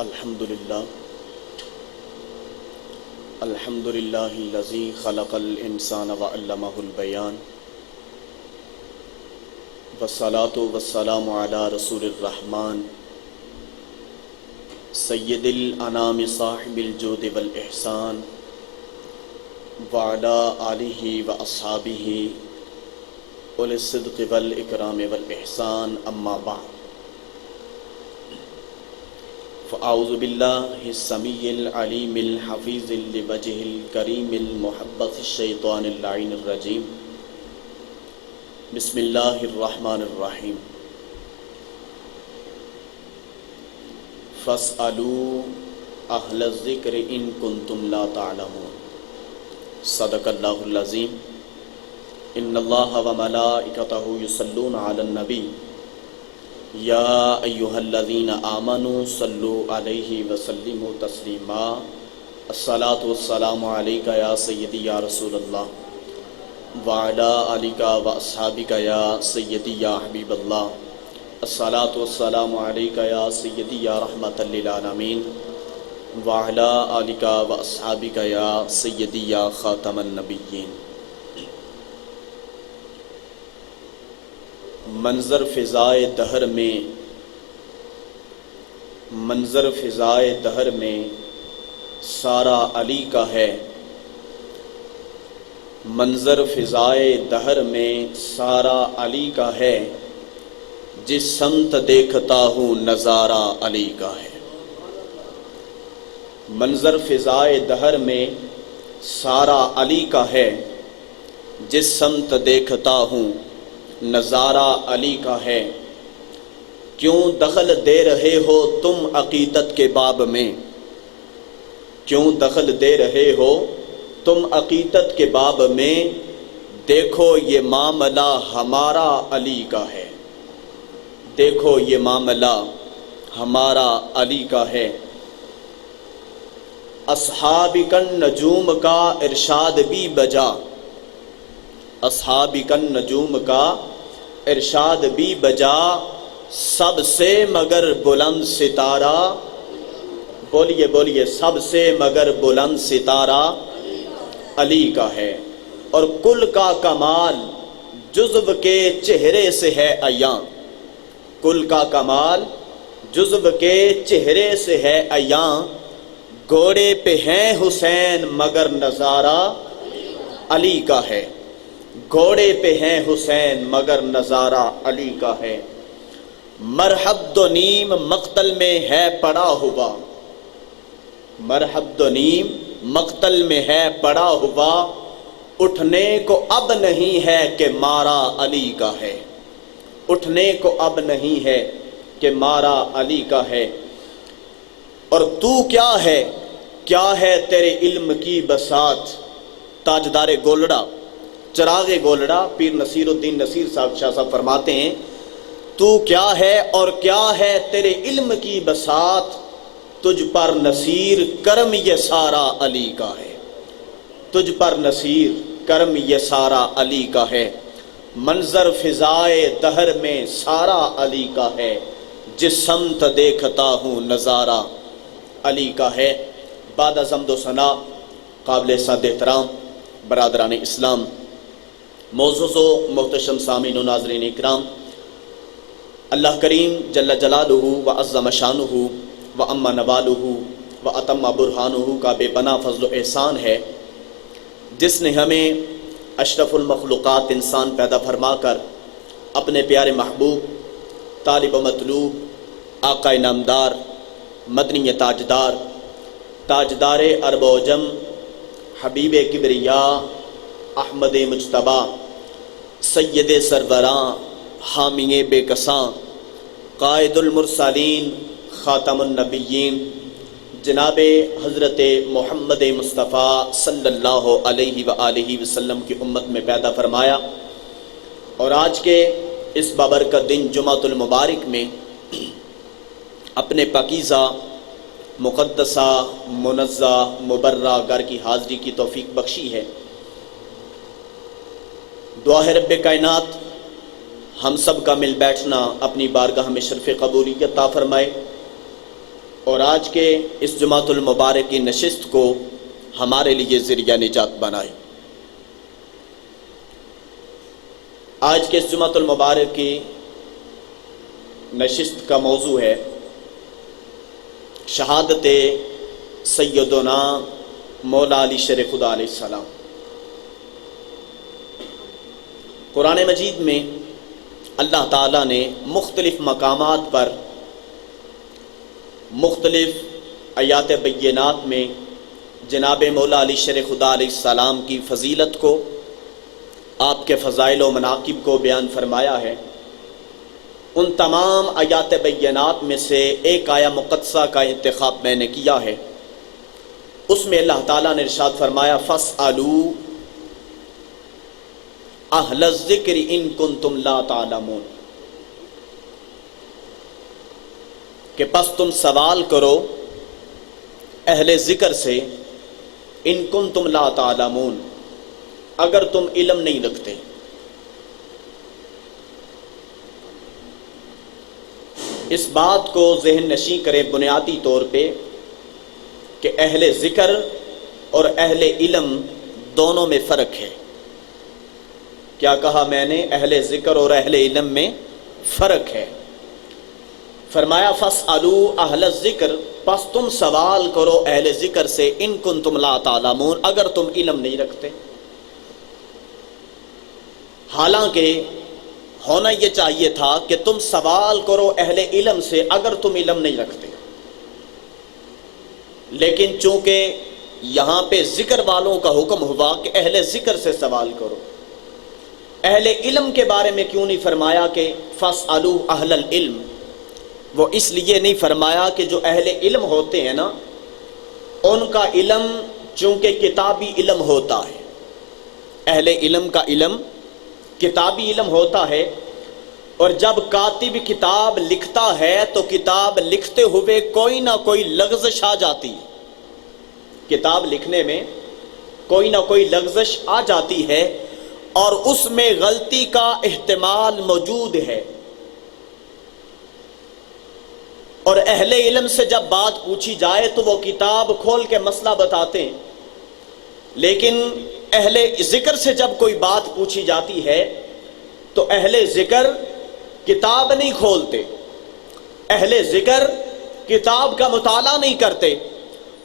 الحمدللہ الذی خلق الانسان وعلمہ البیان والصلاة والسلام علی رسول الرحمن سید الانام صاحب الجود والاحسان وعلی آلہ واصحابہ اولی الصدق والاکرام والاحسان اما بعد فاعوذ باللہ السمیع العلیم الحفیظ لوجہ الکریم المحبت الشیطان اللعین الرجیم بسم اللہ الرحمن الرحیم فاسألوا اہل الذکر ان کنتم لا تعلمون صدق اللہ العظیم ان اللہ وملائکتہ یصلون علی النبی یا ایہا الذین آمنوا صلوا علیہ وسلموا تسلیما الصلاۃ والسلام علیک یا سیدی یا رسول اللہ وعلی آلک واصحابک یا سیدی یا حبیب اللہ الصلاۃ والسلام علیک یا سیدی یا رحمۃ للعالمین وعلی آلک واصحابک یا سیدی یا خاتم النبیین۔ منظر فضائے دہر میں سارا علی کا ہے، منظر فضائے دہر میں سارا علی کا ہے، جس سمت دیکھتا ہوں نظارہ علی کا ہے۔ منظر فضائے دہر میں سارا علی کا ہے، جس سمت دیکھتا ہوں نظارہ علی کا ہے۔ کیوں دخل دے رہے ہو تم عقیدت کے باب میں، کیوں دخل دے رہے ہو تم عقیدت کے باب میں، دیکھو یہ معاملہ ہمارا علی کا ہے، دیکھو یہ معاملہ ہمارا علی کا ہے۔ اصحاب کن نجوم کا ارشاد بھی بجا، اصحاب کن نجوم کا ارشاد بھی بجا، سب سے مگر بلند ستارہ، بولیے بولیے، سب سے مگر بلند ستارہ علی کا ہے۔ اور کل کا کمال جزو کے چہرے سے ہے عیاں، کل کا کمال جزو کے چہرے سے ہے عیاں، گھوڑے پہ ہیں حسین مگر نظارہ علی کا ہے، گھوڑے پہ ہیں حسین مگر نظارہ علی کا ہے۔ مرحب دو نیم مقتل میں ہے پڑا ہوا، مرحب دو نیم مقتل میں ہے پڑا ہوا، اٹھنے کو اب نہیں ہے کہ مارا علی کا ہے، اٹھنے کو اب نہیں ہے کہ مارا علی کا ہے۔ اور تو کیا ہے تیرے علم کی بساط، تاجدار گولڑا، چراغ گولڑا پیر نصیر الدین نصیر صاحب شاہ صاحب فرماتے ہیں، تو کیا ہے اور کیا ہے تیرے علم کی بساط، تجھ پر نصیر کرم یہ سارا علی کا ہے، تجھ پر نصیر کرم یہ سارا علی کا ہے۔ منظر فضائے دہر میں سارا علی کا ہے، جس سمت دیکھتا ہوں نظارہ علی کا ہے۔ بعد از حمد و ثنا قابل صد احترام برادران اسلام، معزز و محتشم سامعین و ناظرین اکرام، اللہ کریم جل جلالہ و عظم شانہ و عم نوالہ و اتم برہانہ کا بے پناہ فضل و احسان ہے، جس نے ہمیں اشرف المخلوقات انسان پیدا فرما کر اپنے پیارے محبوب، طالب و مطلوب، آقا نامدار، مدنی تاجدار، تاجدار عرب و عجم، حبیب کبریا، احمد مجتبیٰ، سید سروراں، حامی بے کساں، قائد المرسلین، خاتم النبیین، جناب حضرت محمد مصطفیٰ صلی اللہ علیہ وآلہ وسلم کی امت میں پیدا فرمایا، اور آج کے اس بابرکت دن جمعۃ المبارک میں اپنے پاکیزہ، مقدسہ، منزہ، مبرہ گھر کی حاضری کی توفیق بخشی ہے۔ دعا ہے رب کائنات ہم سب کا مل بیٹھنا اپنی بارگاہ میں شرف قبولیت عطا فرمائے، اور آج کے اس جمعۃ المبارک کی نشست کو ہمارے لیے ذریعہ نجات بنائے۔ آج کے اس جمعۃ المبارک کی نشست کا موضوع ہے شہادت سیدنا مولا علی شیر خدا علیہ السلام۔ قرآن مجید میں اللہ تعالیٰ نے مختلف مقامات پر مختلف آیات بینات میں جناب مولا علی شیر خدا علیہ السلام کی فضیلت کو، آپ کے فضائل و مناقب کو بیان فرمایا ہے۔ ان تمام آیات بینات میں سے ایک آیہ مقدسہ کا انتخاب میں نے کیا ہے۔ اس میں اللہ تعالیٰ نے ارشاد فرمایا فَاسْأَلُوا أَهْلَ الذِّكْرِ إِن كُنتُمْ لَا تَعْلَمُونَ، کہ پس تم سوال کرو اہل ذکر سے، ان کنتم لا تعلمون، اگر تم علم نہیں رکھتے۔ اس بات کو ذہن نشیں کریں بنیادی طور پہ کہ اہل ذکر اور اہل علم دونوں میں فرق ہے۔ کیا کہا میں نے؟ اہل ذکر اور اہل علم میں فرق ہے۔ فرمایا فَاسْأَلُوا أَهْلَ الذِّكْرِ، پس تم سوال کرو اہل ذکر سے، ان کنتم لا تعلمون، اگر تم علم نہیں رکھتے۔ حالانکہ ہونا یہ چاہیے تھا کہ تم سوال کرو اہل علم سے اگر تم علم نہیں رکھتے، لیکن چونکہ یہاں پہ ذکر والوں کا حکم ہوا کہ اہل ذکر سے سوال کرو، اہل علم کے بارے میں کیوں نہیں فرمایا کہ فَاسْأَلُوا أَهْلَ الْعِلْمِ؟ وہ اس لیے نہیں فرمایا کہ جو اہل علم ہوتے ہیں نا، ان کا علم چونکہ کتابی علم ہوتا ہے، اہل علم کا علم کتابی علم ہوتا ہے، اور جب کاتب کتاب لکھتا ہے تو کتاب لکھتے ہوئے کوئی نہ کوئی لغزش آ جاتی ہے، کتاب لکھنے میں کوئی نہ کوئی لغزش آ جاتی ہے اور اس میں غلطی کا احتمال موجود ہے، اور اہل علم سے جب بات پوچھی جائے تو وہ کتاب کھول کے مسئلہ بتاتے ہیں، لیکن اہل ذکر سے جب کوئی بات پوچھی جاتی ہے تو اہل ذکر کتاب نہیں کھولتے، اہل ذکر کتاب کا مطالعہ نہیں کرتے،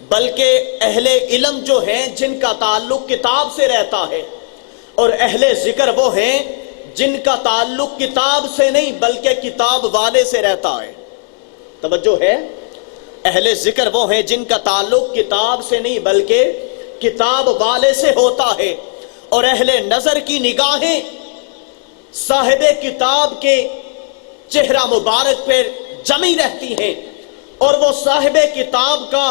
بلکہ اہل علم جو ہیں جن کا تعلق کتاب سے رہتا ہے، اور اہل ذکر وہ ہیں جن کا تعلق کتاب سے نہیں بلکہ کتاب والے سے رہتا ہے۔ توجہ ہے، اہل ذکر وہ ہیں جن کا تعلق کتاب سے نہیں بلکہ کتاب والے سے ہوتا ہے، اور اہل نظر کی نگاہیں صاحب کتاب کے چہرہ مبارک پر جمی رہتی ہیں، اور وہ صاحب کتاب کا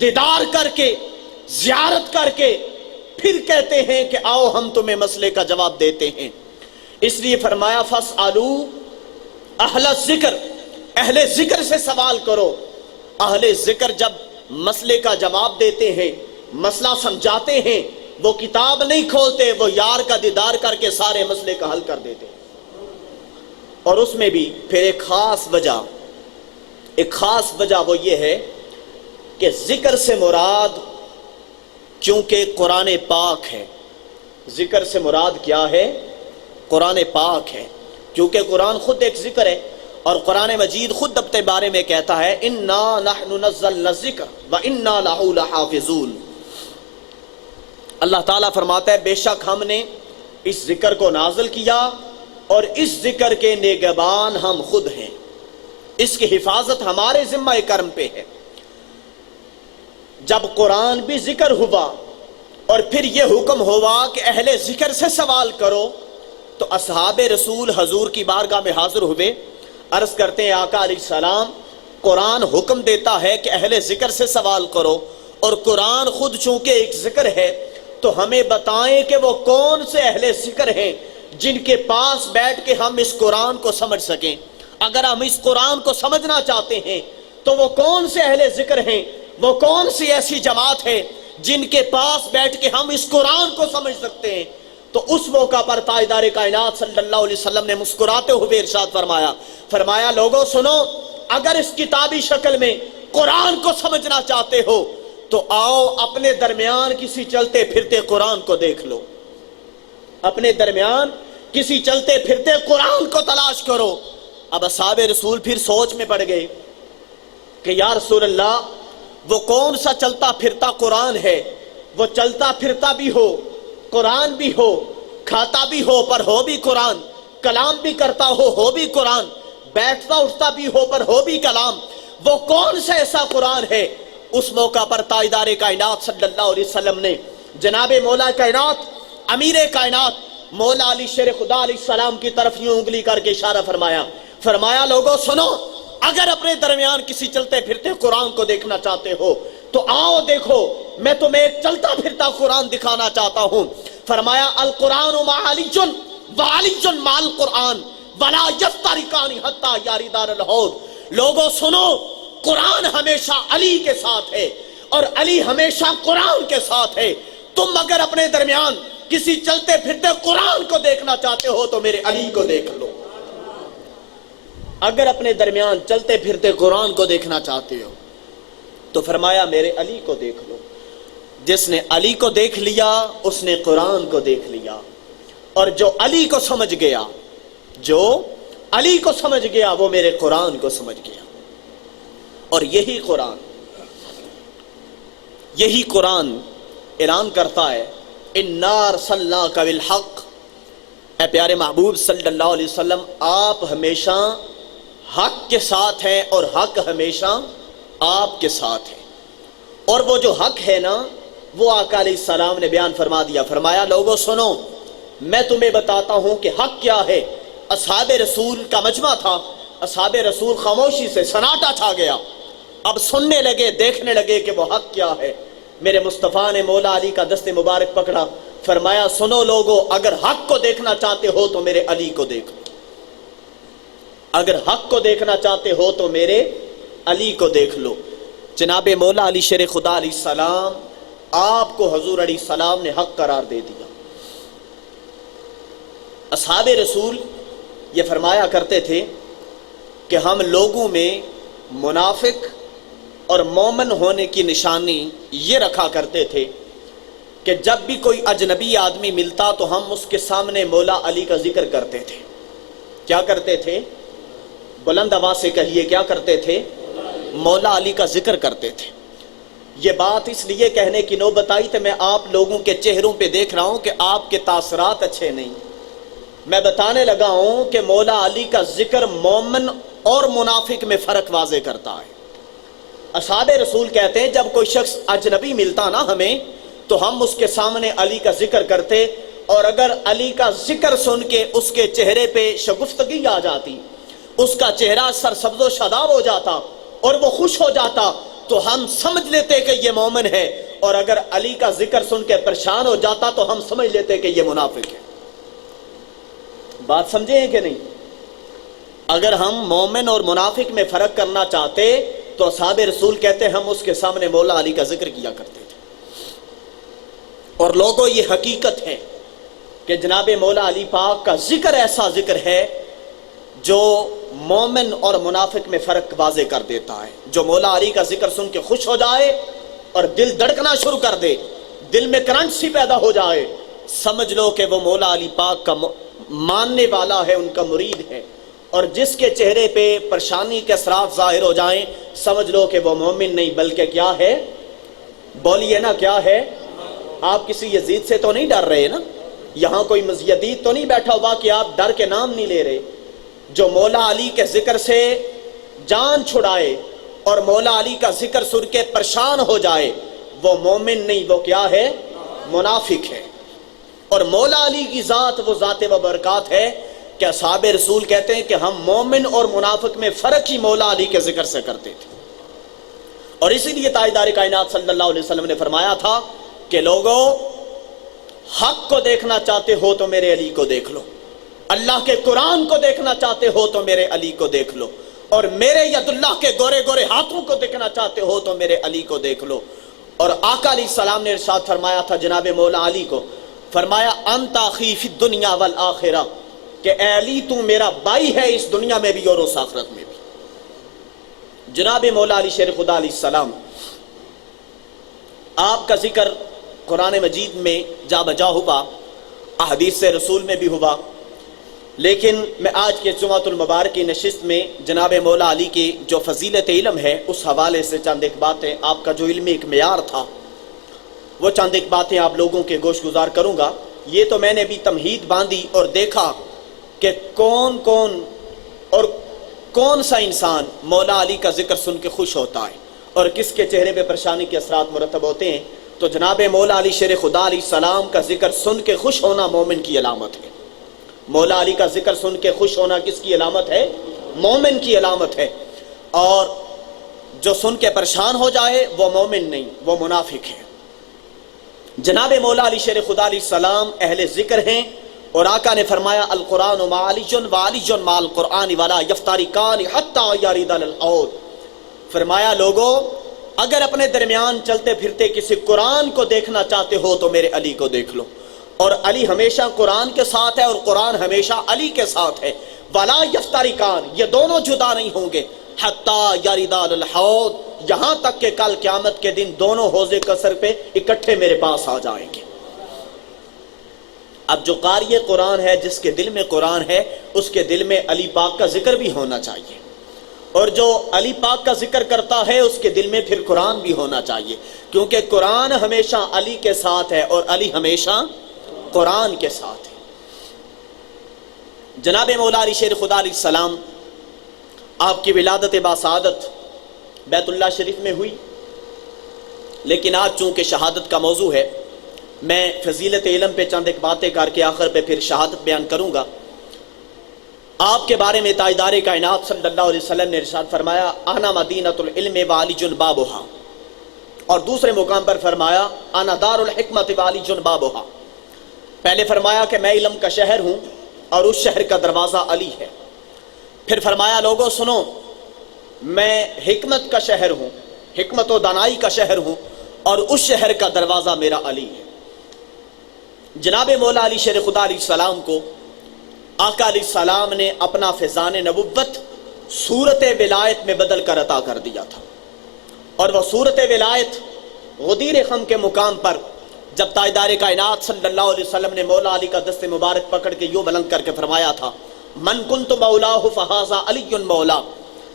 دیدار کر کے، زیارت کر کے پھر کہتے ہیں کہ آؤ ہم تمہیں مسئلے کا جواب دیتے ہیں۔ اس لیے فرمایا فَاسْأَلُوا أَهْلَ الذِّكْرِ، اہل ذکر سے سوال کرو۔ اہل ذکر جب مسئلے کا جواب دیتے ہیں، مسئلہ سمجھاتے ہیں، وہ کتاب نہیں کھولتے، وہ یار کا دیدار کر کے سارے مسئلے کا حل کر دیتے ہیں۔ اور اس میں بھی پھر ایک خاص وجہ وہ یہ ہے کہ ذکر سے مراد چونکہ قرآن پاک ہے، ذکر سے مراد کیا ہے؟ قرآن پاک ہے، کیونکہ قرآن خود ایک ذکر ہے، اور قرآن مجید خود اپنے بارے میں کہتا ہے اِنَّا نَحْنُ نَزَّلْنَا الذِّكْرَ وَإِنَّا لَهُ لَحَافِظُونَ۔ اللہ تعالیٰ فرماتا ہے بے شک ہم نے اس ذکر کو نازل کیا اور اس ذکر کے نگہبان ہم خود ہیں، اس کی حفاظت ہمارے ذمہ کرم پہ ہے۔ جب قرآن بھی ذکر ہوا اور پھر یہ حکم ہوا کہ اہل ذکر سے سوال کرو، تو اصحاب رسول حضور کی بارگاہ میں حاضر ہوئے، عرض کرتے ہیں آقا علیہ السلام قرآن حکم دیتا ہے کہ اہل ذکر سے سوال کرو، اور قرآن خود چونکہ ایک ذکر ہے تو ہمیں بتائیں کہ وہ کون سے اہل ذکر ہیں جن کے پاس بیٹھ کے ہم اس قرآن کو سمجھ سکیں۔ اگر ہم اس قرآن کو سمجھنا چاہتے ہیں تو وہ کون سے اہل ذکر ہیں، وہ کون سی ایسی جماعت ہے جن کے پاس بیٹھ کے ہم اس قرآن کو سمجھ سکتے ہیں؟ تو اس موقع پر تاجدار کائنات صلی اللہ علیہ وسلم نے مسکراتے ہوئے ارشاد فرمایا لوگوں سنو، اگر اس کتابی شکل میں قرآن کو سمجھنا چاہتے ہو تو آؤ اپنے درمیان کسی چلتے پھرتے قرآن کو دیکھ لو، اپنے درمیان کسی چلتے پھرتے قرآن کو تلاش کرو۔ اب اصحاب رسول پھر سوچ میں پڑ گئے کہ یا رسول اللہ وہ کون سا چلتا پھرتا قرآن ہے؟ وہ چلتا پھرتا بھی ہو، قرآن بھی ہو، کھاتا بھی ہو پر ہو بھی قرآن، کلام بھی کرتا ہو بھی قرآن، بیٹھتا اٹھتا بھی ہو پر ہو بھی کلام، وہ کون سا ایسا قرآن ہے؟ اس موقع پر تاجدار کائنات صلی اللہ علیہ وسلم نے جناب مولا کائنات امیر کائنات مولا علی شیر خدا علیہ السلام کی طرف یوں انگلی کر کے اشارہ فرمایا لوگوں سنو، اگر اپنے درمیان کسی چلتے پھرتے قرآن کو دیکھنا چاہتے ہو تو آؤ دیکھو، میں تمہیں ایک چلتا پھرتا قرآن دکھانا چاہتا ہوں۔ فرمایا القرآن مع علی وعلی مع القرآن ولا یفترقان حتی یاردان الحوض۔ لوگوں سنو، قرآن ہمیشہ علی کے ساتھ ہے اور علی ہمیشہ قرآن کے ساتھ ہے۔ تم اگر اپنے درمیان کسی چلتے پھرتے قرآن کو دیکھنا چاہتے ہو تو میرے علی کو دیکھ لو۔ اگر اپنے درمیان چلتے پھرتے قرآن کو دیکھنا چاہتے ہو تو فرمایا میرے علی کو دیکھ لو۔ جس نے علی کو دیکھ لیا اس نے قرآن کو دیکھ لیا، اور جو علی کو سمجھ گیا، جو علی کو سمجھ گیا وہ میرے قرآن کو سمجھ گیا۔ اور یہی قرآن اعلان کرتا ہے اِنَّا أَرْسَلْنَاكَ بِالْحَقِّ، اے پیارے محبوب صلی اللہ علیہ وسلم آپ ہمیشہ حق کے ساتھ ہیں اور حق ہمیشہ آپ کے ساتھ ہے۔ اور وہ جو حق ہے نا وہ آقا علیہ السلام نے بیان فرما دیا۔ فرمایا لوگوں سنو، میں تمہیں بتاتا ہوں کہ حق کیا ہے۔ اصحاب رسول کا مجمع تھا، اصحاب رسول خاموشی سے سناٹا چھا گیا، اب سننے لگے، دیکھنے لگے کہ وہ حق کیا ہے۔ میرے مصطفیٰ نے مولا علی کا دست مبارک پکڑا، فرمایا سنو لوگو، اگر حق کو دیکھنا چاہتے ہو تو میرے علی کو دیکھو، اگر حق کو دیکھنا چاہتے ہو تو میرے علی کو دیکھ لو۔ جناب مولا علی شیر خدا علیہ السلام آپ کو حضور علیہ السلام نے حق قرار دے دیا۔ اصحاب رسول یہ فرمایا کرتے تھے کہ ہم لوگوں میں منافق اور مومن ہونے کی نشانی یہ رکھا کرتے تھے کہ جب بھی کوئی اجنبی آدمی ملتا تو ہم اس کے سامنے مولا علی کا ذکر کرتے تھے۔ کیا کرتے تھے؟ بلند آواز سے کہیے، کیا کرتے تھے؟ مولا علی کا ذکر کرتے تھے۔ یہ بات اس لیے کہنے کی نوبت آئی تو میں آپ لوگوں کے چہروں پہ دیکھ رہا ہوں کہ آپ کے تاثرات اچھے نہیں۔ میں بتانے لگا ہوں کہ مولا علی کا ذکر مومن اور منافق میں فرق واضح کرتا ہے۔ اصحاب رسول کہتے ہیں جب کوئی شخص اجنبی ملتا نا ہمیں تو ہم اس کے سامنے علی کا ذکر کرتے، اور اگر علی کا ذکر سن کے اس کے چہرے پہ شگفتگی آ جاتی، اس کا چہرہ سرسبز و شاداب ہو جاتا اور وہ خوش ہو جاتا تو ہم سمجھ لیتے کہ یہ مومن ہے، اور اگر علی کا ذکر سن کے پریشان ہو جاتا تو ہم سمجھ لیتے کہ یہ منافق ہے۔ بات سمجھے ہیں کہ نہیں؟ اگر ہم مومن اور منافق میں فرق کرنا چاہتے تو اصحاب رسول کہتے ہم اس کے سامنے مولا علی کا ذکر کیا کرتے تھے۔ اور لوگوں یہ حقیقت ہے کہ جناب مولا علی پاک کا ذکر ایسا ذکر ہے جو مومن اور منافق میں فرق واضح کر دیتا ہے۔ جو مولا علی کا ذکر سن کے خوش ہو جائے اور دل دھڑکنا شروع کر دے، دل میں کرنٹ سی پیدا ہو جائے، سمجھ لو کہ وہ مولا علی پاک کا ماننے والا ہے، ان کا مرید ہے۔ اور جس کے چہرے پہ پریشانی کے اثرات ظاہر ہو جائیں، سمجھ لو کہ وہ مومن نہیں بلکہ کیا ہے؟ بولیے نا، کیا ہے؟ آپ کسی یزید سے تو نہیں ڈر رہے نا؟ یہاں کوئی یزید تو نہیں بیٹھا ہوا کہ آپ ڈر کے نام نہیں لے رہے؟ جو مولا علی کے ذکر سے جان چھڑائے اور مولا علی کا ذکر سن کے پریشان ہو جائے وہ مومن نہیں، وہ کیا ہے؟ منافق ہے۔ اور مولا علی کی ذات وہ ذات و برکات ہے کہ اصحاب رسول کہتے ہیں کہ ہم مومن اور منافق میں فرق ہی مولا علی کے ذکر سے کرتے تھے۔ اور اسی لیے تاجدار کائنات صلی اللہ علیہ وسلم نے فرمایا تھا کہ لوگوں، حق کو دیکھنا چاہتے ہو تو میرے علی کو دیکھ لو، اللہ کے قرآن کو دیکھنا چاہتے ہو تو میرے علی کو دیکھ لو، اور میرے ید اللہ کے گورے گورے ہاتھوں کو دیکھنا چاہتے ہو تو میرے علی کو دیکھ لو۔ اور آقا علیہ السلام نے ارشاد فرمایا تھا جناب مولا علی کو، فرمایا انت اخی فی الدنیا والآخرہ، کہ اے علی تو میرا بھائی ہے اس دنیا میں بھی اور اس آخرت میں بھی۔ جناب مولا علی شیر خدا علیہ السلام، آپ کا ذکر قرآن مجید میں جا بجا ہوا، احادیث رسول میں بھی ہوا، لیکن میں آج کے جمعۃ المبارک کی نشست میں جناب مولا علی کی جو فضیلت علم ہے اس حوالے سے چند ایک باتیں، آپ کا جو علمی ایک معیار تھا وہ چند ایک باتیں آپ لوگوں کے گوش گزار کروں گا۔ یہ تو میں نے بھی تمہید باندھی اور دیکھا کہ کون سا انسان مولا علی کا ذکر سن کے خوش ہوتا ہے اور کس کے چہرے پہ پریشانی کے اثرات مرتب ہوتے ہیں، تو جناب مولا علی شیر خدا علیہ السلام کا ذکر سن کے خوش ہونا مومن کی علامت ہے۔ مولا علی کا ذکر سن کے خوش ہونا کس کی علامت ہے؟ مومن کی علامت ہے۔ اور جو سن کے پریشان ہو جائے وہ مومن نہیں، وہ منافق ہے۔ جناب مولا علی شیر خدا علیہ السلام اہل ذکر ہیں، اور آقا نے فرمایا القرآن مع علی وعلی مع القرآن ولا یفترقان حتی یرد الحوض۔ فرمایا لوگوں، اگر اپنے درمیان چلتے پھرتے کسی قرآن کو دیکھنا چاہتے ہو تو میرے علی کو دیکھ لو، اور علی ہمیشہ قرآن کے ساتھ ہے اور قرآن ہمیشہ علی کے ساتھ ہے۔ ولا یفترقان، یہ دونوں جدا نہیں ہوں گے، حتی یرد الحوض، یہاں تک کہ کل قیامت کے دن دونوں حوض کوثر پہ اکٹھے میرے پاس آ جائیں گے۔ اب جو قاری قرآن ہے، جس کے دل میں قرآن ہے، اس کے دل میں علی پاک کا ذکر بھی ہونا چاہیے، اور جو علی پاک کا ذکر کرتا ہے اس کے دل میں پھر قرآن بھی ہونا چاہیے، کیونکہ قرآن ہمیشہ علی کے ساتھ ہے اور علی ہمیشہ قرآن کے ساتھ ہے۔ جناب مولا علی شیر خدا علیہ السلام، آپ کی ولادت باسعادت بیت اللہ شریف میں ہوئی، لیکن آج چونکہ شہادت کا موضوع ہے، میں فضیلت علم پہ چند ایک باتیں کر کے آخر پہ پھر شہادت بیان کروں گا۔ آپ کے بارے میں تاجدار کائنات صلی اللہ علیہ وسلم نے ارشاد فرمایا انا مدینۃ العلم وعلی بابھا، اور دوسرے مقام پر فرمایا انا دار الحکمت وعلی بابھا۔ پہلے فرمایا کہ میں علم کا شہر ہوں اور اس شہر کا دروازہ علی ہے، پھر فرمایا لوگوں سنو، میں حکمت کا شہر ہوں، حکمت و دانائی کا شہر ہوں، اور اس شہر کا دروازہ میرا علی ہے۔ جناب مولا علی شیر خدا علیہ السلام کو آقا علیہ السلام نے اپنا فیضان نبوت صورت ولایت میں بدل کر عطا کر دیا تھا، اور وہ صورت ولایت غدیر خم کے مقام پر جب تاجدار کائنات صلی اللہ علیہ وسلم نے مولا علی کا دست مبارک پکڑ کے یوں بلند کر کے فرمایا تھا من کنت مولاہ فہذا علی مولا،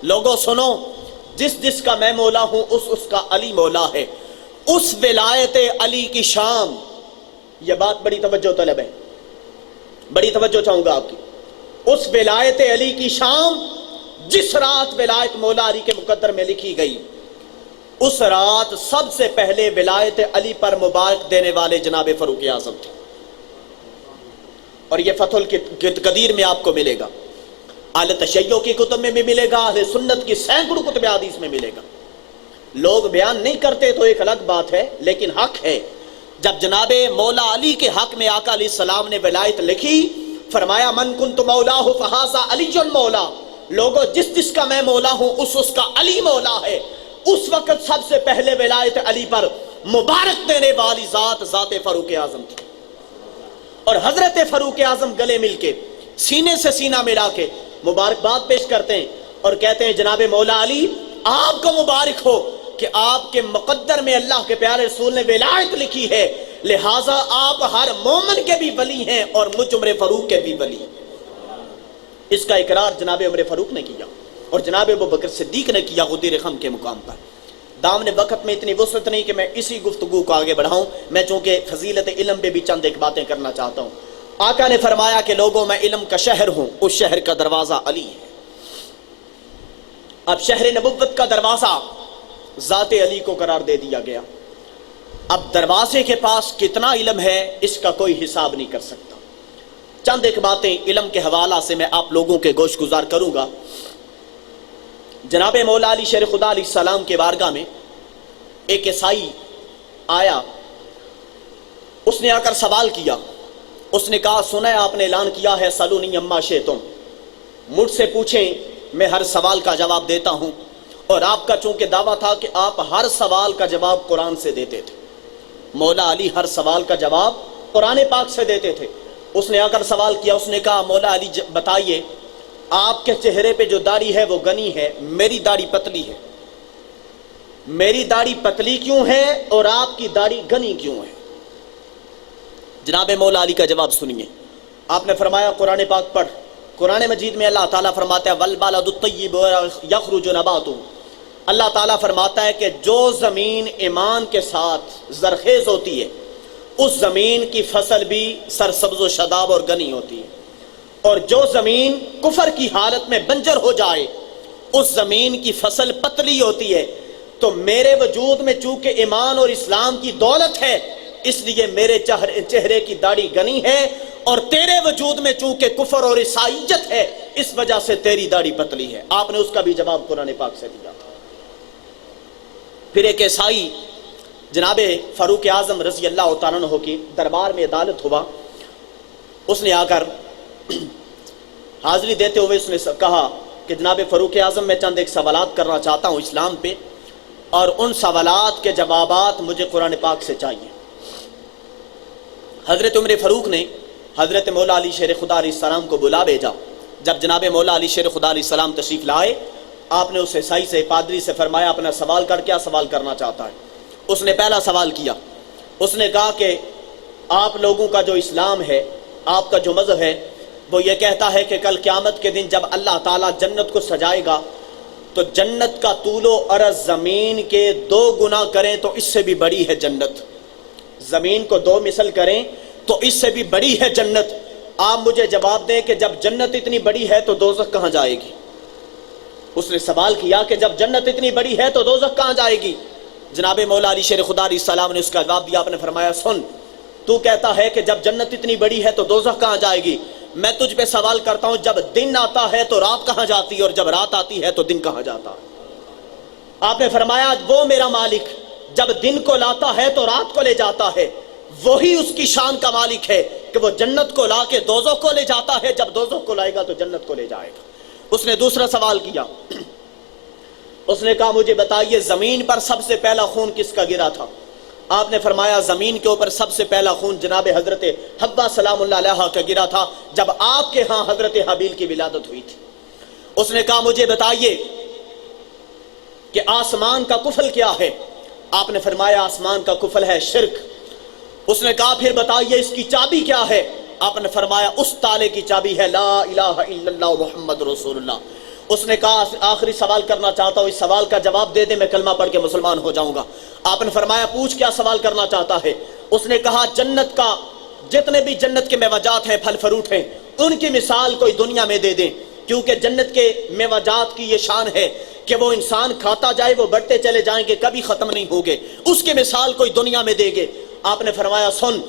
لوگوں سنو، جس جس کا میں مولا ہوں اس کا علی مولا ہے۔ اس ولایت علی کی شام، یہ بات بڑی توجہ طلب ہے، بڑی توجہ چاہوں گا آپ کی، اس ولایت علی کی شام جس رات ولایت مولا علی کے مقدر میں لکھی گئی، اس رات سب سے پہلے ولایت علی پر مبارک دینے والے جناب فاروق اعظم تھے، اور یہ فتح القدیر میں آپ کو ملے گا، اہل تشیع کی کتب میں بھی ملے گا، اہل سنت کی سینکڑوں کتب حدیث میں ملے گا۔ لوگ بیان نہیں کرتے تو ایک الگ بات ہے، لیکن حق ہے۔ جب جناب مولا علی کے حق میں آقا علیہ السلام نے ولایت لکھی، فرمایا من کنت مولاہ فہذا علی مولا، لوگوں جس جس کا میں مولا ہوں اس کا علی مولا ہے۔ اس وقت سب سے پہلے ولایت علی پر مبارک دینے والی ذات فاروق اعظم تھی، اور حضرت فاروق اعظم گلے مل کے سینے سے سینہ ملا کے مبارکباد پیش کرتے ہیں اور کہتے ہیں جناب مولا علی آپ کو مبارک ہو کہ آپ کے مقدر میں اللہ کے پیارے رسول نے ولایت لکھی ہے، لہٰذا آپ ہر مومن کے بھی ولی ہیں اور مجھ عمر فاروق کے بھی ولی ہیں۔ اس کا اقرار جناب عمر فاروق نے کیا اور جناب ابوبکر صدیق نے کیا غدیر خم کے مقام پر۔ دامن وقت میں اتنی وسعت نہیں کہ میں اسی گفتگو کو آگے بڑھاؤں، میں چونکہ فضیلت علم پہ بھی چند ایک باتیں کرنا چاہتا ہوں۔ آقا نے فرمایا کہ لوگوں میں علم کا شہر ہوں، اس شہر کا دروازہ علی ہے۔ اب شہر نبوت کا دروازہ ذات علی کو قرار دے دیا گیا۔ اب دروازے کے پاس کتنا علم ہے اس کا کوئی حساب نہیں کر سکتا۔ چند ایک باتیں علم کے حوالہ سے میں آپ لوگوں کے گوش گزار کروں گا۔ جناب مولا علی شیر خدا علیہ السلام کے بارگاہ میں ایک عیسائی آیا، اس نے آ کر سوال کیا، اس نے کہا سنا ہے آپ نے اعلان کیا ہے سلونی اما شئتم، مجھ سے پوچھیں میں ہر سوال کا جواب دیتا ہوں، اور آپ کا چونکہ دعویٰ تھا کہ آپ ہر سوال کا جواب قرآن سے دیتے تھے، مولا علی ہر سوال کا جواب قرآن پاک سے دیتے تھے۔ اس نے آ کر سوال کیا، اس نے کہا مولا علی بتائیے آپ کے چہرے پہ جو داڑھی ہے وہ گنی ہے، میری داڑھی پتلی ہے، میری داڑھی پتلی کیوں ہے اور آپ کی داڑھی گھنی کیوں ہے؟ جناب مولا علی کا جواب سنیے. آپ نے فرمایا قرآن پاک پڑھ. قرآن مجید میں اللہ تعالیٰ فرماتا ہے والبلد الطیب یخرج نباتہ. اللہ تعالیٰ فرماتا ہے کہ جو زمین ایمان کے ساتھ زرخیز ہوتی ہے اس زمین کی فصل بھی سرسبز و شاداب اور گھنی ہوتی ہے، اور جو زمین کفر کی حالت میں بنجر ہو جائے اس زمین کی فصل پتلی ہوتی ہے. تو میرے وجود میں چونکہ ایمان اور اسلام کی دولت ہے اس لیے میرے چہرے کی داڑھی گھنی ہے، اور تیرے وجود میں چونکہ کفر اور عیسائیت ہے اس وجہ سے تیری داڑھی پتلی ہے. آپ نے اس کا بھی جواب قرآن پاک سے دیا. پھر ایک عیسائی جناب فاروق اعظم رضی اللہ تعالیٰ عنہ کی دربار میں عدالت ہوا. اس نے آ کر حاضری دیتے ہوئے اس نے کہا کہ جناب فاروق اعظم میں چند ایک سوالات کرنا چاہتا ہوں اسلام پہ، اور ان سوالات کے جوابات مجھے قرآن پاک سے چاہیے. حضرت عمر فاروق نے حضرت مولا علی شیر خدا علیہ السلام کو بلا بھیجا. جب جناب مولا علی شیر خدا علیہ السلام تشریف لائے آپ نے اس عیسائی سے پادری سے فرمایا اپنا سوال کر کیا سوال کرنا چاہتا ہے. اس نے پہلا سوال کیا. اس نے کہا کہ آپ لوگوں کا جو اسلام ہے، آپ کا جو مذہب ہے، وہ یہ کہتا ہے کہ کل قیامت کے دن جب اللہ تعالیٰ جنت کو سجائے گا تو جنت کا طول و عرض زمین کے 2 گنا کریں تو اس سے بھی بڑی ہے جنت. زمین کو 2 مثل کریں تو اس سے بھی بڑی ہے جنت. آپ مجھے جواب دیں کہ جب جنت اتنی بڑی ہے تو دوزخ کہاں جائے گی؟ اس نے سوال کیا کہ جب جنت اتنی بڑی ہے تو دوزخ کہاں جائے گی؟ جناب مولا علی شیر خدا علیہ السلام نے اس کا جواب دیا. آپ نے فرمایا سن، تو کہتا ہے کہ جب جنت اتنی بڑی ہے تو دوزخ کہاں جائے گی، میں تجھ پہ سوال کرتا ہوں جب دن آتا ہے تو رات کہاں جاتی ہے، اور جب رات آتی ہے تو دن کہاں جاتا ہے؟ آپ نے فرمایا وہ میرا مالک جب دن کو لاتا ہے تو رات کو لے جاتا ہے، وہی اس کی شان کا مالک ہے کہ وہ جنت کو لا کے دوزخ کو لے جاتا ہے، جب دوزخ کو لائے گا تو جنت کو لے جائے گا. اس نے دوسرا سوال کیا. اس نے کہا مجھے بتائیے زمین پر سب سے پہلا خون کس کا گرا تھا؟ آپ نے فرمایا زمین کے اوپر سب سے پہلا خون جناب حضرت حوا سلام اللہ علیہ کا گرا تھا جب آپ کے ہاں حضرت حابیل کی ولادت ہوئی تھی. اس نے کہا مجھے بتائیے کہ آسمان کا کفل کیا ہے؟ آپ نے فرمایا آسمان کا کفل ہے شرک. اس نے کہا پھر بتائیے اس کی چابی کیا ہے؟ آپ نے فرمایا اس تالے کی چابی ہے لا الہ الا اللہ محمد رسول اللہ. اس نے کہا آخری سوال کرنا چاہتا ہوں، اس سوال کا جواب دے دے میں کلمہ پڑھ کے مسلمان ہو جاؤں گا. آپ نے فرمایا پوچھ کیا سوال کرنا چاہتا ہے؟ اس نے کہا جنت کا جتنے بھی جنت کے میوجات ہیں، پھل فروٹ ہیں، ان کی مثال کوئی دنیا میں دے دیں، کیونکہ جنت کے میوجات کی یہ شان ہے کہ وہ انسان کھاتا جائے وہ بڑھتے چلے جائیں گے، کبھی ختم نہیں ہوگے. اس کی مثال کوئی دنیا میں دے گے. آپ نے فرمایا سن،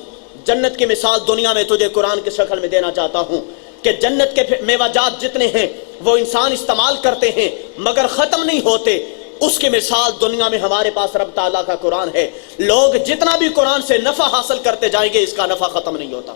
جنت کی مثال دنیا میں تجھے قرآن کی شکل میں دینا چاہتا ہوں کہ جنت کے میوجات جتنے ہیں وہ انسان استعمال کرتے ہیں مگر ختم نہیں ہوتے. اس کی مثال دنیا میں ہمارے پاس رب تعالیٰ کا قرآن ہے. لوگ جتنا بھی قرآن سے نفع حاصل کرتے جائیں گے اس کا نفع ختم نہیں ہوتا.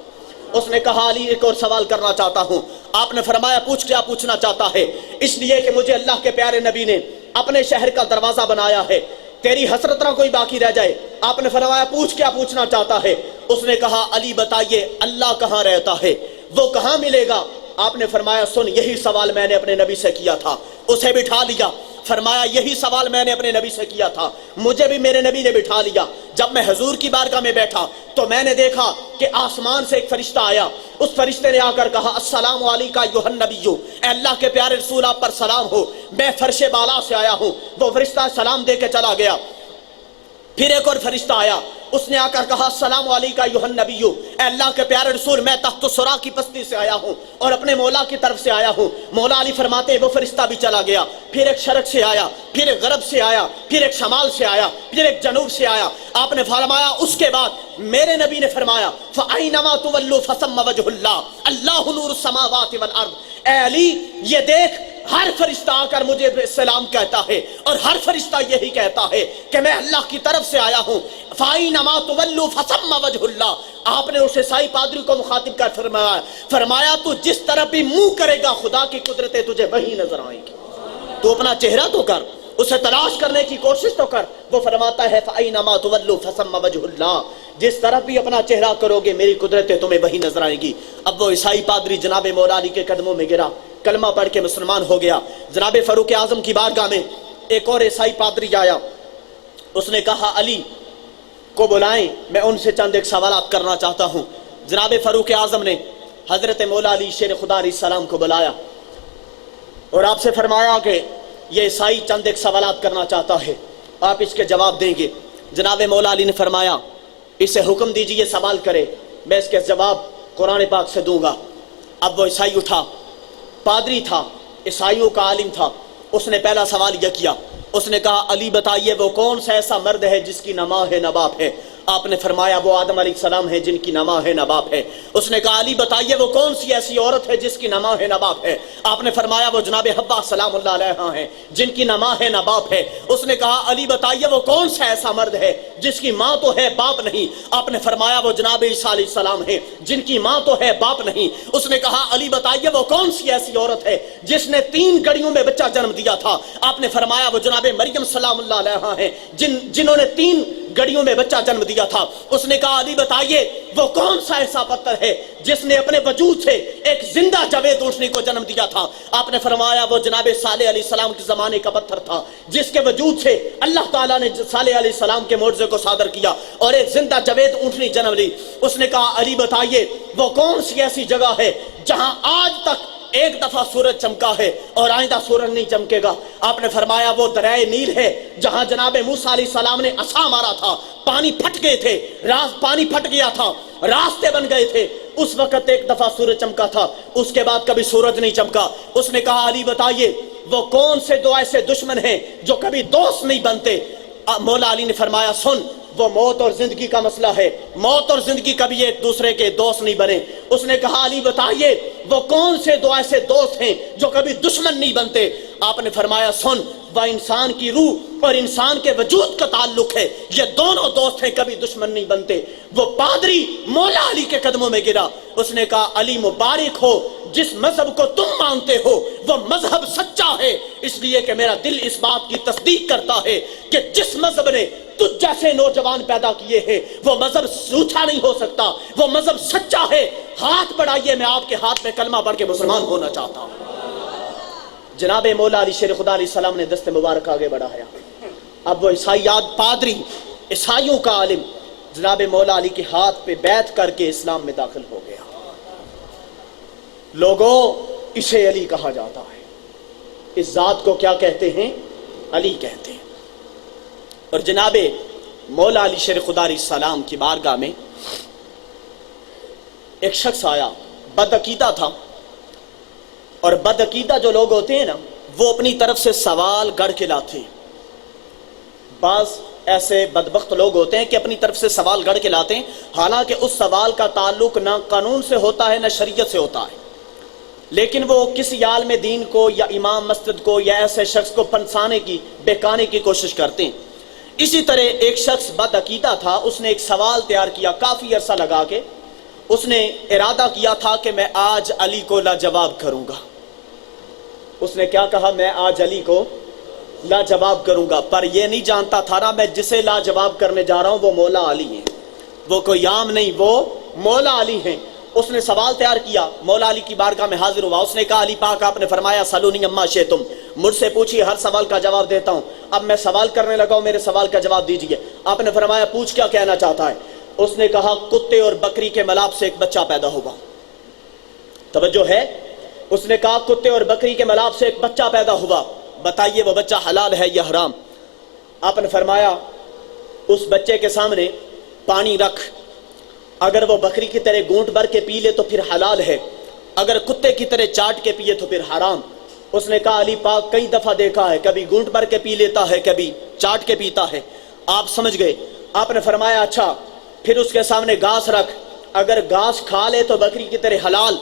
اس نے کہا علی ایک اور سوال کرنا چاہتا ہوں. آپ نے فرمایا پوچھ کیا پوچھنا چاہتا ہے؟ اس لیے کہ مجھے اللہ کے پیارے نبی نے اپنے شہر کا دروازہ بنایا ہے، تیری حسرت نہ کوئی باقی رہ جائے. آپ نے فرمایا پوچھ کیا پوچھنا چاہتا ہے؟ اس نے کہا علی بتائیے اللہ کہاں رہتا ہے، وہ کہاں ملے گا؟ آپ نے فرمایا سن، یہی سوال میں نے اپنے نبی سے کیا تھا. اسے بٹھا لیا. فرمایا یہی سوال میں نے اپنے نبی سے کیا تھا، مجھے بھی میرے نبی نے بٹھا لیا. جب میں حضور کی بارگاہ میں بیٹھا تو میں نے دیکھا کہ آسمان سے ایک فرشتہ آیا. اس فرشتے نے آ کر کہا السلام علیکہ ایھا النبی، اے اللہ کے پیارے رسول آپ پر سلام ہو، میں فرش بالا سے آیا ہوں. وہ فرشتہ سلام دے کے چلا گیا. پھر ایک اور فرشتہ آیا، اس نے آ کر کہا السلام علیکہ ایھا النبی، اے اللہ کے پیارے رسول میں تحت الثری کی بستی سے آیا ہوں اور اپنے مولا کی طرف سے آیا ہوں. مولا علی فرماتے ہیں وہ فرشتہ بھی چلا گیا. پھر ایک شرق سے آیا، پھر ایک غرب سے آیا، پھر ایک شمال سے آیا، پھر ایک جنوب سے آیا. آپ نے فرمایا اس کے بعد میرے نبی نے فرمایا فَأَيْنَمَا تُوَلُّوا فَثَمَّ وَجْهُ اللَّهِ اللَّهُ نُورُ السَّمَاوَاتِ وَالْأَرْضِ. اے علی یہ دیکھ ہر فرشتہ آ کر مجھے سلام کہتا ہے اور ہر فرشتہ یہی کہتا ہے کہ میں اللہ کی طرف سے آیا ہوں. فَأَيْنَمَا تُوَلُّوا فَثَمَّ وَجْهُ اللَّهِ. آپ نے اس عیسائی پادری کو مخاطب کر فرمایا تو جس طرف بھی منہ کرے گا خدا کی قدرتیں تجھے وہی نظر آئیں گی. تو اپنا چہرہ تو کر، اسے تلاش کرنے کی کوشش تو کر. وہ فرماتا ہے فَأَيْنَمَا تُوَلُّوا فَثَمَّ وَجْهُ اللَّهِ. جس طرف بھی اپنا چہرہ کرو گے میری قدرتیں تمہیں وہی نظر آئیں گی. اب وہ عیسائی پادری جناب مولا علی کے قدموں میں گرا، کلمہ پڑھ کے مسلمان ہو گیا. جناب فاروق اعظم کی بارگاہ میں ایک اور عیسائی پادری آیا. اس نے کہا علی کو بلائیں، میں ان سے چند ایک سوالات کرنا چاہتا ہوں۔ جناب فاروق اعظم نے حضرت مولا علی شیر خدا علیہ السلام کو بلایا اور آپ سے فرمایا کہ یہ عیسائی چند ایک سوالات کرنا چاہتا ہے، آپ اس کے جواب دیں گے۔ جناب مولا علی نے فرمایا اسے حکم دیجیے یہ سوال کرے، میں اس کے جواب قرآن پاک سے دوں گا۔ اب وہ عیسائی اٹھا، پادری تھا، عیسائیوں کا عالم تھا، اس نے پہلا سوال یہ کیا، اس نے کہا علی بتائیے وہ کون سا ایسا مرد ہے جس کی نہ ماں ہے نہ باپ ہے؟ آپ نے فرمایا وہ آدم علیہ السلام ہے جن کی نہ ماں ہے نہ باپ ہے۔ اس نے کہا علی بتائیے وہ کون سی ایسی عورت ہے جس کی نہ ماں ہے نہ باپ ہے؟ آپ نے فرمایا وہ جناب حوا سلام اللہ علیہا ہیں جن کی نہ ماں ہے نہ باپ ہے۔ اس نے کہا علی بتائیے وہ کون سا ایسا مرد ہے جس کی ماں تو ہے باپ نہیں؟ آپ نے فرمایا وہ جناب عیسیٰ علیہ السلام ہیں جن کی ماں تو ہے باپ نہیں۔ اس نے کہا علی بتائیے وہ کون سی ایسی عورت ہے جس نے 3 گڑیوں میں بچہ جنم دیا تھا؟ آپ نے فرمایا وہ جناب مریم سلام اللہ علیہا ہیں جنہوں نے 3 گڑیوں میں بچہ جنم دیا تھا۔ اس نے کہا علی بتائیے وہ کون سا ایسا پتھر ہے جس نے اپنے وجود سے ایک زندہ جاوید اونٹنی کو جنم دیا تھا؟ آپ نے فرمایا وہ جناب صالح علیہ السلام کے زمانے کا پتھر تھا جس کے وجود سے اللہ تعالیٰ نے صالح علیہ السلام کے معجزے کو صادر کیا اور ایک زندہ جاوید اونٹنی جنم لی۔ اس نے کہا علی بتائیے وہ کون سی ایسی جگہ ہے جہاں آج تک ایک دفعہ سورج چمکا ہے اور آئندہ سورج نہیں چمکے گا؟ آپ نے فرمایا وہ دریائے نیل ہے جہاں جناب موسیٰ علیہ السلام نے عصا مارا تھا، پانی پھٹ گئے تھے، پانی پھٹ گیا تھا، راستے بن گئے تھے، اس وقت ایک دفعہ سورج چمکا تھا، اس کے بعد کبھی سورج نہیں چمکا۔ اس نے کہا علی بتائیے وہ کون سے 2 ایسے دشمن ہیں جو کبھی دوست نہیں بنتے؟ مولا علی نے فرمایا سن وہ موت اور زندگی کا مسئلہ ہے، موت اور زندگی کبھی ایک دوسرے کے دوست نہیں بنے۔ اس نے کہا علی بتائیے وہ کون سے 2 ایسے دوست ہیں جو کبھی دشمن نہیں بنتے؟ آپ نے فرمایا سن وہ انسان کی روح اور انسان کے وجود کا تعلق ہے، یہ دونوں دوست ہیں، کبھی دشمن نہیں بنتے۔ وہ پادری مولا علی کے قدموں میں گرا، اس نے کہا علی مبارک ہو، جس مذہب کو تم مانتے ہو وہ مذہب سچا ہے، اس لیے کہ میرا دل اس بات کی تصدیق کرتا ہے کہ جس مذہب نے تجھ جیسے نوجوان پیدا کیے ہیں وہ مذہب جھوٹا نہیں ہو سکتا، وہ مذہب سچا ہے۔ ہاتھ بڑھائیے، میں آپ کے ہاتھ میں کلمہ پڑھ کے مسلمان ہونا چاہتا ہوں۔ جناب مولا علی شیر خدا علیہ السلام نے دست مبارک آگے بڑھایا۔ اب وہ عیسائیات پادری، عیسائیوں کا عالم جناب مولا علی کے ہاتھ پہ بیعت کر کے اسلام میں داخل ہو گیا۔ لوگوں اسے علی کہا جاتا ہے، اس ذات کو کیا کہتے ہیں؟ علی کہتے ہیں۔ اور جناب مولا علی شیر خدا علیہ السلام کی بارگاہ میں ایک شخص آیا، بدعقیدہ تھا، اور بدعقیدہ جو لوگ ہوتے ہیں نا وہ اپنی طرف سے سوال گڑھ کے لاتے ہیں۔ بعض ایسے بدبخت لوگ ہوتے ہیں کہ اپنی طرف سے سوال گڑھ کے لاتے ہیں، حالانکہ اس سوال کا تعلق نہ قانون سے ہوتا ہے نہ شریعت سے ہوتا ہے، لیکن وہ کسی عالم دین کو یا امام مسجد کو یا ایسے شخص کو پھنسانے کی، بہکانے کی کوشش کرتے ہیں۔ اسی طرح ایک شخص بدعقیدہ تھا، اس نے ایک سوال تیار کیا کافی عرصہ لگا کے، اس نے ارادہ کیا تھا کہ میں آج علی کو لاجواب کروں گا۔ اس نے کیا کہا؟ میں آج علی کو لاجواب کروں گا، پر یہ نہیں جانتا تھا نا میں جسے لاجواب کرنے جا رہا ہوں وہ مولا علی ہیں، وہ کوئی عام نہیں، وہ مولا علی ہیں۔ اس نے سوال تیار کیا، مولا علی کی بارگاہ میں حاضر ہوا، اس نے کہا علی پاک آپ نے فرمایا سلونی اما شئتم، مجھ سے پوچھیے ہر سوال کا جواب دیتا ہوں، اب میں سوال کرنے لگا ہوں، میرے سوال کا جواب دیجیے۔ آپ نے فرمایا پوچھ کیا کہنا چاہتا ہے؟ اس نے کہا کتے اور بکری کے ملاپ سے ایک بچہ پیدا ہوگا۔ توجہ ہے، اس نے کہا کتے اور بکری کے ملاپ سے ایک بچہ پیدا ہوا، بتائیے وہ بچہ حلال ہے یا حرام؟ آپ نے فرمایا اس بچے کے سامنے پانی رکھ، اگر وہ بکری کی طرح گونٹ بھر کے پی لے تو پھر حلال ہے، اگر کتے کی طرح چاٹ کے پیے تو پھر حرام۔ اس نے کہا علی پاک کئی دفعہ دیکھا ہے، کبھی گونٹ بھر کے پی لیتا ہے، کبھی چاٹ کے پیتا ہے، آپ سمجھ گئے۔ آپ نے فرمایا اچھا پھر اس کے سامنے گھاس رکھ، اگر گھاس کھا لے تو بکری کی طرح حلال،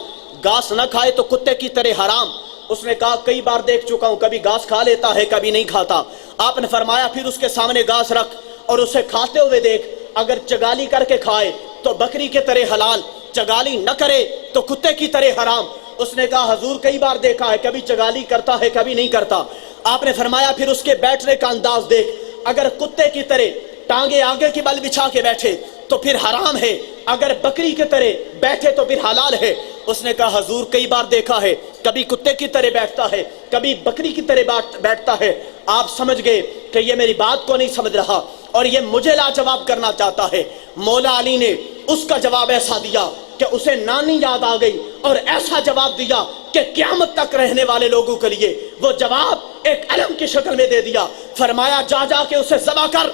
گھاس نہ کھائے تو کتے کی طرح حرام۔ اس نے کہا کئی بار دیکھ چکا ہوں، کبھی گھاس کھا لیتا ہے کبھی نہیں کھاتا۔ آپ نے فرمایا پھر اس کے سامنے گھاس رکھ اور اسے کھاتے ہوئے دیکھ، اگر چگالی کر کے کھائے تو بکری کے طرح حلال، چگالی نہ کرے تو کتے کی طرح حرام۔ اس نے کہا حضور کئی بار دیکھا ہے، کبھی چگالی کرتا ہے کبھی نہیں کرتا۔ آپ نے فرمایا پھر اس کے بیٹھنے کا انداز دیکھ، اگر کتے کی طرح ٹانگیں آگے کی بل بچھا کے بیٹھے تو پھر حرام ہے، اگر بکری کی طرح بیٹھے تو پھر حلال ہے۔ اس نے کہا حضور کئی بار دیکھا ہے، کبھی کتے کی طرح بیٹھتا ہے کبھی بکری کی طرح بیٹھتا ہے۔ آپ سمجھ گئے کہ یہ میری بات کو نہیں سمجھ رہا۔ اور یہ مجھے لاجواب کرنا چاہتا ہے۔ مولا علی نے اس کا جواب ایسا دیا کہ اسے نانی یاد آ گئی، اور ایسا جواب دیا کہ قیامت تک رہنے والے لوگوں کے لیے وہ جواب ایک علم کی شکل میں دے دیا۔ فرمایا جا جا کے اسے ذبح کر،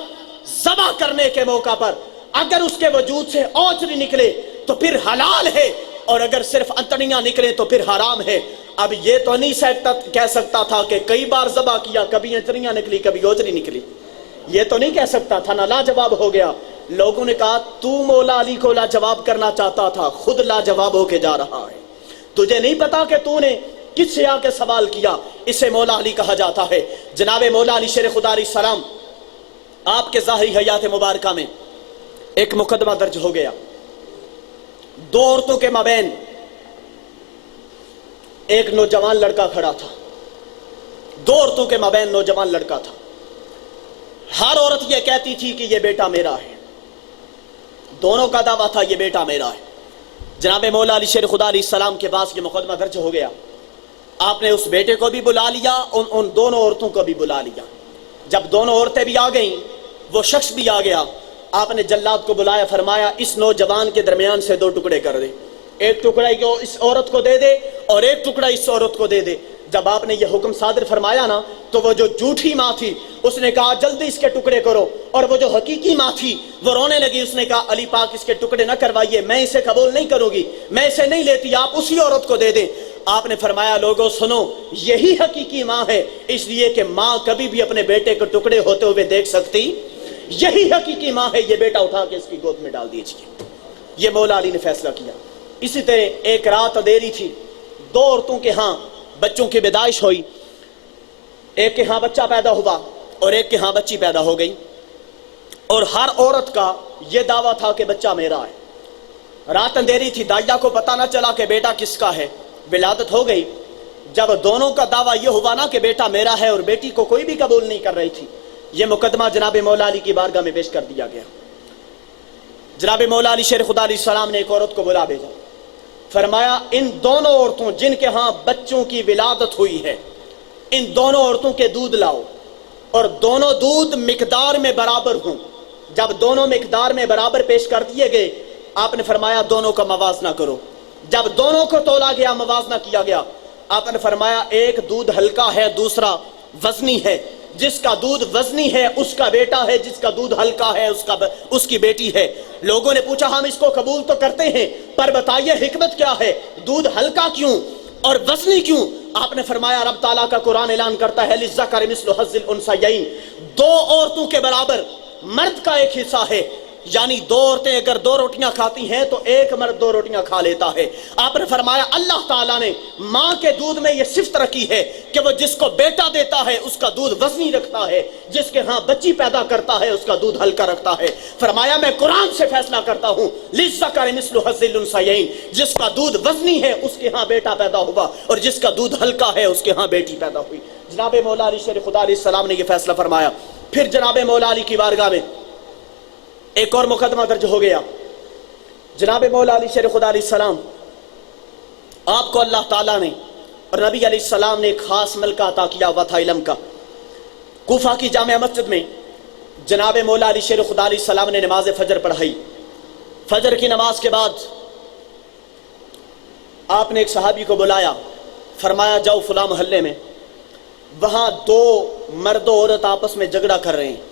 ذبح کرنے کے موقع پر اگر اس کے وجود سے اوچری نکلے تو پھر حلال ہے، اور اگر صرف انتڑیاں نکلے تو پھر حرام ہے۔ اب یہ تو نہیں کہہ سکتا تھا کہ کئی بار ذبح کیا، کبھی انتڑیاں نکلی کبھی اوچری نکلی، یہ تو نہیں کہہ سکتا تھا، نہ لاجواب ہو گیا۔ لوگوں نے کہا تو مولا علی کو لاجواب کرنا چاہتا تھا، خود لاجواب ہو کے جا رہا ہے، تجھے نہیں پتا کہ تو نے کس سے آ کے سوال کیا؟ اسے مولا علی کہا جاتا ہے۔ جناب مولا علی شیر خدا علیہ السلام آپ کے ظاہری حیات مبارکہ میں ایک مقدمہ درج ہو گیا۔ دو عورتوں کے مابین ایک نوجوان لڑکا کھڑا تھا، دو عورتوں کے مابین نوجوان لڑکا تھا۔ ہر عورت یہ کہتی تھی کہ یہ بیٹا میرا ہے، دونوں کا دعویٰ تھا یہ بیٹا میرا ہے۔ جناب مولا علی شیر خدا علیہ السلام کے پاس یہ مقدمہ درج ہو گیا۔ آپ نے اس بیٹے کو بھی بلا لیا، ان دونوں عورتوں کو بھی بلا لیا۔ جب دونوں عورتیں بھی آ گئیں، وہ شخص بھی آ گیا، آپ نے جلاد کو بلایا، فرمایا اس نوجوان کے درمیان سے دو ٹکڑے کر دے، ایک ٹکڑا اس عورت کو دے دے اور ایک ٹکڑا اس عورت کو دے دے۔ جب آپ نے یہ حکم صادر فرمایا نا تو وہ جو جھوٹی ماں تھی اس نے کہا جلدی اس کے ٹکڑے کرو، اور وہ جو حقیقی ماں تھی وہ رونے لگی، اس نے کہا علی پاک اس کے ٹکڑے نہ کروائیے، میں اسے قبول نہیں کروں گی، میں اسے نہیں لیتی، آپ اسی عورت کو دے دیں۔ آپ نے فرمایا لوگوں سنو، یہی حقیقی ماں ہے، اس لیے کہ ماں کبھی بھی اپنے بیٹے کے ٹکڑے ہوتے ہوئے دیکھ سکتی، یہی حقیقی ماں ہے، یہ بیٹا اٹھا کے اس کی گود میں ڈال دیجیے۔ یہ مولا علی نے فیصلہ کیا۔ اسی طرح ایک رات اندھیری تھی، دو عورتوں کے ہاں بچوں کی پیدائش ہوئی، ایک کے ہاں بچہ پیدا ہوا اور ایک کے ہاں بچی پیدا ہو گئی، اور ہر عورت کا یہ دعویٰ تھا کہ بچہ میرا ہے۔ رات اندھیری تھی، دائیا کو پتہ نہ چلا کہ بیٹا کس کا ہے، ولادت ہو گئی۔ جب دونوں کا دعویٰ یہ ہوا نا کہ بیٹا میرا ہے اور بیٹی کو کوئی بھی قبول نہیں کر رہی تھی، یہ مقدمہ جناب مولا علی کی بارگاہ میں پیش کر دیا گیا۔ جناب مولا علی شیر خدا علیہ السلام نے ایک عورت کو بلا بھیجا، فرمایا ان دونوں عورتوں جن کے ہاں بچوں کی ولادت ہوئی ہے، ان دونوں عورتوں کے دودھ لاؤ، اور دونوں دودھ مقدار میں برابر ہوں۔ جب دونوں مقدار میں برابر پیش کر دیے گئے، آپ نے فرمایا دونوں کا موازنہ کرو۔ جب دونوں کو تولا گیا، موازنہ کیا گیا، آپ نے فرمایا ایک دودھ ہلکا ہے، دوسرا وزنی ہے، جس کا دودھ وزنی ہے اس کا بیٹا ہے، جس کا دودھ ہلکا ہے اس کی بیٹی ہے۔ لوگوں نے پوچھا ہم اس کو قبول تو کرتے ہیں، پر بتائیے حکمت کیا ہے، دودھ ہلکا کیوں اور وزنی کیوں؟ آپ نے فرمایا رب تعالیٰ کا قرآن اعلان کرتا ہے للذکر مثل حظ الانثیین، دو عورتوں کے برابر مرد کا ایک حصہ ہے، یعنی دو عورتیں اگر دو روٹیاں کھاتی ہیں تو ایک مرد دو روٹیاں کھا لیتا ہے۔ آپ نے فرمایا اللہ تعالیٰ نے ماں کے دودھ میں یہ صفت رکھی ہے کہ وہ جس کو بیٹا دیتا ہے اس کا دودھ وزنی رکھتا ہے، جس کے ہاں بچی پیدا کرتا ہے اس کا دودھ ہلکا رکھتا ہے۔ فرمایا میں قرآن سے فیصلہ کرتا ہوں للذکر مثل حظ الانثیین، جس کا دودھ وزنی ہے اس کے ہاں بیٹا پیدا ہوا، اور جس کا دودھ ہلکا ہے اس کے ہاں بیٹی پیدا ہوئی۔ جناب مولا علی شیر خدا علیہ السلام نے یہ فیصلہ فرمایا۔ پھر جناب مولا علی کی بارگاہ میں ایک اور مقدمہ درج ہو گیا۔ جناب مولا علی شیر خدا علیہ السلام آپ کو اللہ تعالیٰ نے اور نبی علیہ السلام نے ایک خاص ملکہ عطا کیا ہوا تھا علم کا۔ کوفہ کی جامع مسجد میں جناب مولا علی شیر خدا علیہ السلام نے نماز فجر پڑھائی۔ فجر کی نماز کے بعد آپ نے ایک صحابی کو بلایا، فرمایا جاؤ فلاں محلے میں، وہاں دو مرد و عورت آپس میں جھگڑا کر رہے ہیں،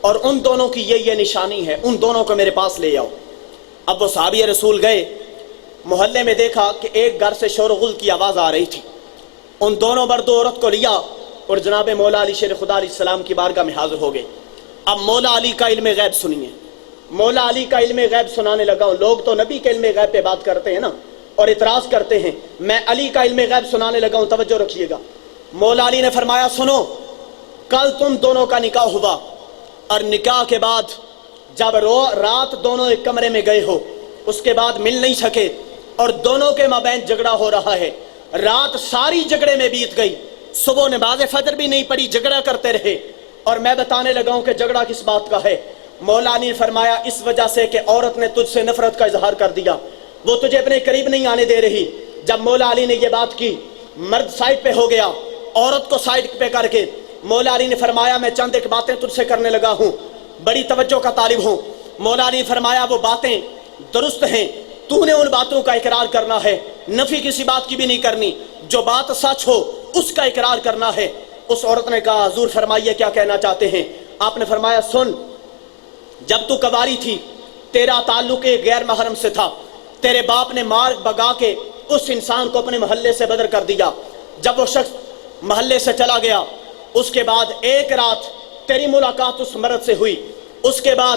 اور ان دونوں کی یہ نشانی ہے، ان دونوں کو میرے پاس لے آؤ۔ اب وہ صحابی رسول گئے، محلے میں دیکھا کہ ایک گھر سے شور و غل کی آواز آ رہی تھی، ان دونوں مرد و عورت کو لیا اور جناب مولا علی شیر خدا علیہ السلام کی بارگاہ میں حاضر ہو گئے۔ اب مولا علی کا علم غیب سنیے، مولا علی کا علم غیب سنانے لگا ہوں۔ لوگ تو نبی کے علم غیب پہ بات کرتے ہیں نا اور اعتراض کرتے ہیں، میں علی کا علم غیب سنانے لگا ہوں، توجہ رکھیے گا۔ مولا علی نے فرمایا سنو، کل تم دونوں کا نکاح ہوا، اور نکاح کے بعد جب رات دونوں ایک کمرے میں گئے ہو، اس کے بعد مل نہیں سکے اور دونوں کے مابین جھگڑا ہو رہا ہے، رات ساری جھگڑے میں بیت گئی، صبح نماز فجر بھی نہیں پڑی، جھگڑا کرتے رہے، اور میں بتانے لگا ہوں کہ جھگڑا کس بات کا ہے۔ مولا علی نے فرمایا اس وجہ سے کہ عورت نے تجھ سے نفرت کا اظہار کر دیا، وہ تجھے اپنے قریب نہیں آنے دے رہی۔ جب مولا علی نے یہ بات کی، مرد سائڈ پہ ہو گیا، عورت کو سائڈ پہ کر کے مولا علی نے فرمایا میں چند ایک باتیں تجھ سے کرنے لگا ہوں۔ بڑی توجہ کا طالب ہوں۔ مولا علی نے فرمایا وہ باتیں درست ہیں، تو نے ان باتوں کا اقرار کرنا ہے، نفی کسی بات کی بھی نہیں کرنی، جو بات سچ ہو اس کا اقرار کرنا ہے۔ اس عورت نے کہا حضور فرمائیے کیا کہنا چاہتے ہیں؟ آپ نے فرمایا سن، جب تو کواری تھی تیرا تعلق ایک غیر محرم سے تھا، تیرے باپ نے مار بگا کے اس انسان کو اپنے محلے سے بدر کر دیا۔ جب وہ شخص محلے سے چلا گیا، اس کے بعد ایک رات تیری ملاقات اس مرد سے ہوئی، اس کے بعد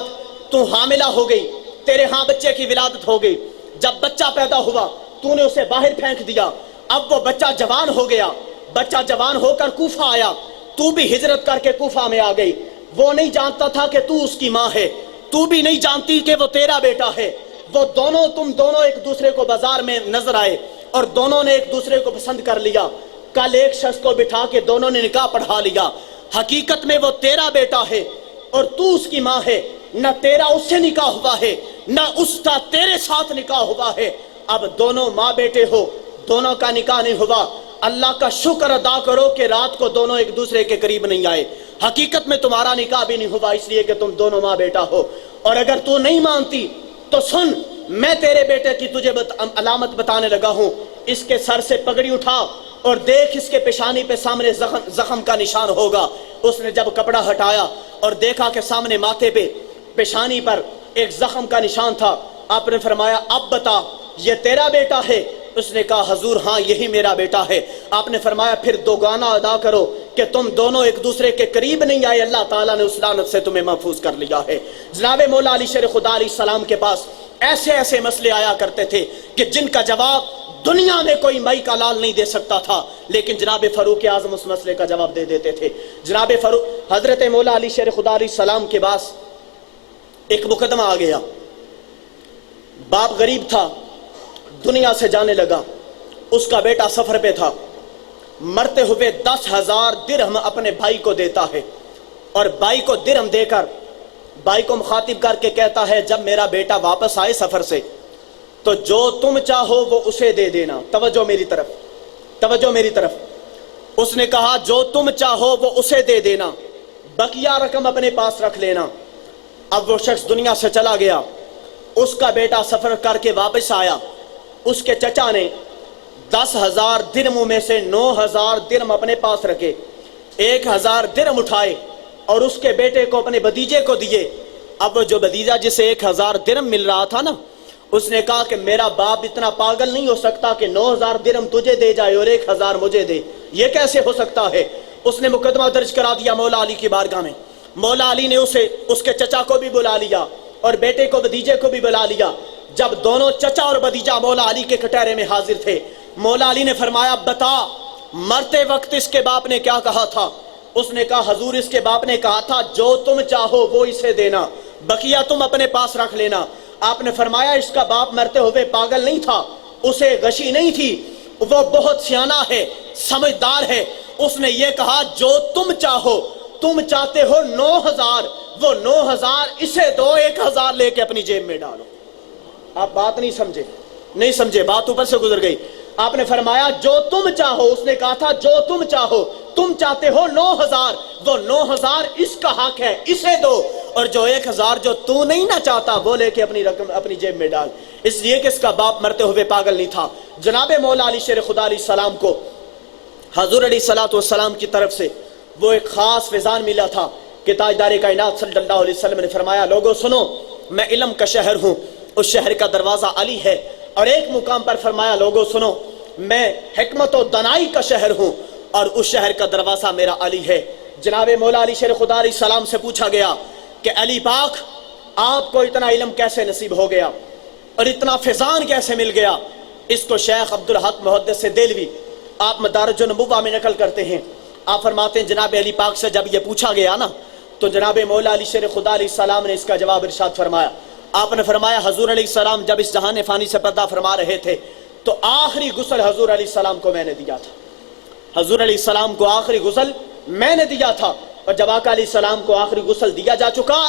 تو حاملہ ہو گئی، تیرے ہاں بچے کی ولادت ہو گئی۔ جب بچہ پیدا ہوا تو نے اسے باہر پھینک دیا، اب وہ بچہ جوان ہو گیا، بچہ جوان ہو کر کوفہ آیا، تو بھی ہجرت کر کے کوفہ میں آ گئی۔ وہ نہیں جانتا تھا کہ تو اس کی ماں ہے، تو بھی نہیں جانتی کہ وہ تیرا بیٹا ہے۔ وہ دونوں تم دونوں ایک دوسرے کو بازار میں نظر آئے اور دونوں نے ایک دوسرے کو پسند کر لیا۔ کل ایک شخص کو بٹھا کے دونوں نے نکاح پڑھا لیا، حقیقت میں وہ تیرا بیٹا ہے اور تو اس کی ماں ہے، نہ تیرا اس سے نکاح ہوا ہے نہ اس کا تیرے ساتھ نکاح ہوا ہے۔ اب دونوں ماں بیٹے ہو، دونوں کا نکاح نہیں ہوا، اللہ کا شکر ادا کرو کہ رات کو دونوں ایک دوسرے کے قریب نہیں آئے۔ حقیقت میں تمہارا نکاح بھی نہیں ہوا اس لیے کہ تم دونوں ماں بیٹا ہو۔ اور اگر تو نہیں مانتی تو سن، میں تیرے بیٹے کی تجھے علامت بتانے لگا ہوں۔ اس کے سر سے پگڑی اٹھا اور دیکھ اس کے پیشانی پہ سامنے زخم کا نشان ہوگا۔ اس نے جب کپڑا ہٹایا اور دیکھا کہ سامنے ماتھے پہ پیشانی پر ایک زخم کا نشان تھا، آپ نے فرمایا اب بتا یہ تیرا بیٹا ہے؟ اس نے کہا حضور ہاں یہی میرا بیٹا ہے۔ آپ نے فرمایا پھر دوگانا ادا کرو کہ تم دونوں ایک دوسرے کے قریب نہیں آئے، اللہ تعالیٰ نے اس لعنت سے تمہیں محفوظ کر لیا ہے۔ جناب مولا علی شیر خدا علیہ السلام کے پاس ایسے ایسے مسئلے آیا کرتے تھے کہ جن کا جواب دنیا میں کوئی مئی کا لال نہیں دے سکتا تھا، لیکن جناب فاروق اعظم اس مسئلے کا جواب دے دیتے تھے۔ جناب فاروق حضرت مولا علی شیر خدا علیہ السلام کے پاس ایک مقدمہ آ گیا، باپ غریب تھا، دنیا سے جانے لگا، اس کا بیٹا سفر پہ تھا، مرتے ہوئے 10,000 درہم اپنے بھائی کو دیتا ہے اور بھائی کو درہم دے کر بھائی کو مخاطب کر کے کہتا ہے جب میرا بیٹا واپس آئے سفر سے تو جو تم چاہو وہ اسے دے دینا۔ توجہ میری طرف، توجہ میری طرف۔ اس نے کہا جو تم چاہو وہ اسے دے دینا، بقیہ رقم اپنے پاس رکھ لینا۔ اب وہ شخص دنیا سے چلا گیا، اس کا بیٹا سفر کر کے واپس آیا، اس کے چچا نے 10,000 درہموں میں سے 9,000 درہم اپنے پاس رکھے، 1,000 درہم اٹھائے اور اس کے بیٹے کو اپنے بھتیجے کو دیے۔ اب جو بھتیجا جسے 1,000 درہم مل رہا تھا نا، اس نے کہا کہ میرا باپ اتنا پاگل نہیں ہو سکتا کہ 9,000 درہم تجھے دے جائے اور 1,000 مجھے دے، یہ کیسے ہو سکتا ہے؟ اس نے مقدمہ درج کرا دیا مولا علی کی بارگاہ میں۔ مولا علی نے اسے اس کے چچا کو بھی بلا لیا اور بیٹے کو بھتیجے کو بھی بلا لیا۔ جب دونوں چچا اور بھتیجا مولا علی کے کٹہرے میں حاضر تھے، مولا علی نے فرمایا بتا مرتے وقت اس کے باپ نے کیا کہا تھا؟ اس نے کہا حضور اس کے باپ نے کہا تھا جو تم چاہو وہ اسے دینا، بقیہ تم اپنے پاس رکھ لینا۔ آپ نے فرمایا اس کا باپ مرتے ہوئے پاگل نہیں تھا، اسے غشی نہیں تھی، وہ بہت سیانہ ہے، سمجھدار ہے۔ اس نے یہ کہا جو تم چاہو، تم چاہتے ہو 9,000، وہ 9,000 اسے دو، 1,000 لے کے اپنی جیب میں ڈالو۔ آپ بات نہیں سمجھے، بات اوپر سے گزر گئی۔ آپ نے فرمایا جو تم چاہو، اس نے کہا تھا جو تم چاہو، تم چاہتے ہو 9,000، وہ 9,000 اس کا حق ہے، اسے دو، اور جو 1,000 جو تو نہیں نہ چاہتا وہ لے کے اپنی رقم اپنی جیب میں ڈال، اس لیے کہ اس کا باپ مرتے ہوئے پاگل نہیں تھا۔ جناب مولا علی شیر خدا علیہ السلام کو حضور علیہ السلام کی طرف سے وہ ایک خاص فیضان ملا تھا کہ تاجدار کائنات صلی اللہ علیہ وسلم نے فرمایا لوگوں سنو، میں علم کا شہر ہوں، اس شہر کا دروازہ علی ہے۔ اور ایک مقام پر فرمایا لوگوں سنو، میں حکمت و دانائی کا شہر ہوں اور اس شہر کا دروازہ میرا علی ہے۔ جناب مولا علی شیر خدا علیہ السلام سے پوچھا گیا کہ علی پاک آپ کو اتنا علم کیسے نصیب ہو گیا اور اتنا فیضان کیسے مل گیا؟ اس کو شیخ عبدالحق محدث دہلوی آپ مدارج النبوہ میں نقل کرتے ہیں۔ آپ فرماتے ہیں جناب علی پاک سے جب یہ پوچھا گیا نا تو جناب مولا علی شیر خدا علیہ السلام نے اس کا جواب ارشاد فرمایا۔ آپ نے فرمایا حضور علیہ السلام جب اس جہان فانی سے پردہ فرما رہے تھے تو آخری غسل حضور علیہ السلام کو میں نے دیا تھا، حضور علیہ السلام کو آخری غسل میں نے دیا تھا۔ اور جب آقا علیہ السلام کو آخری غسل دیا جا چکا،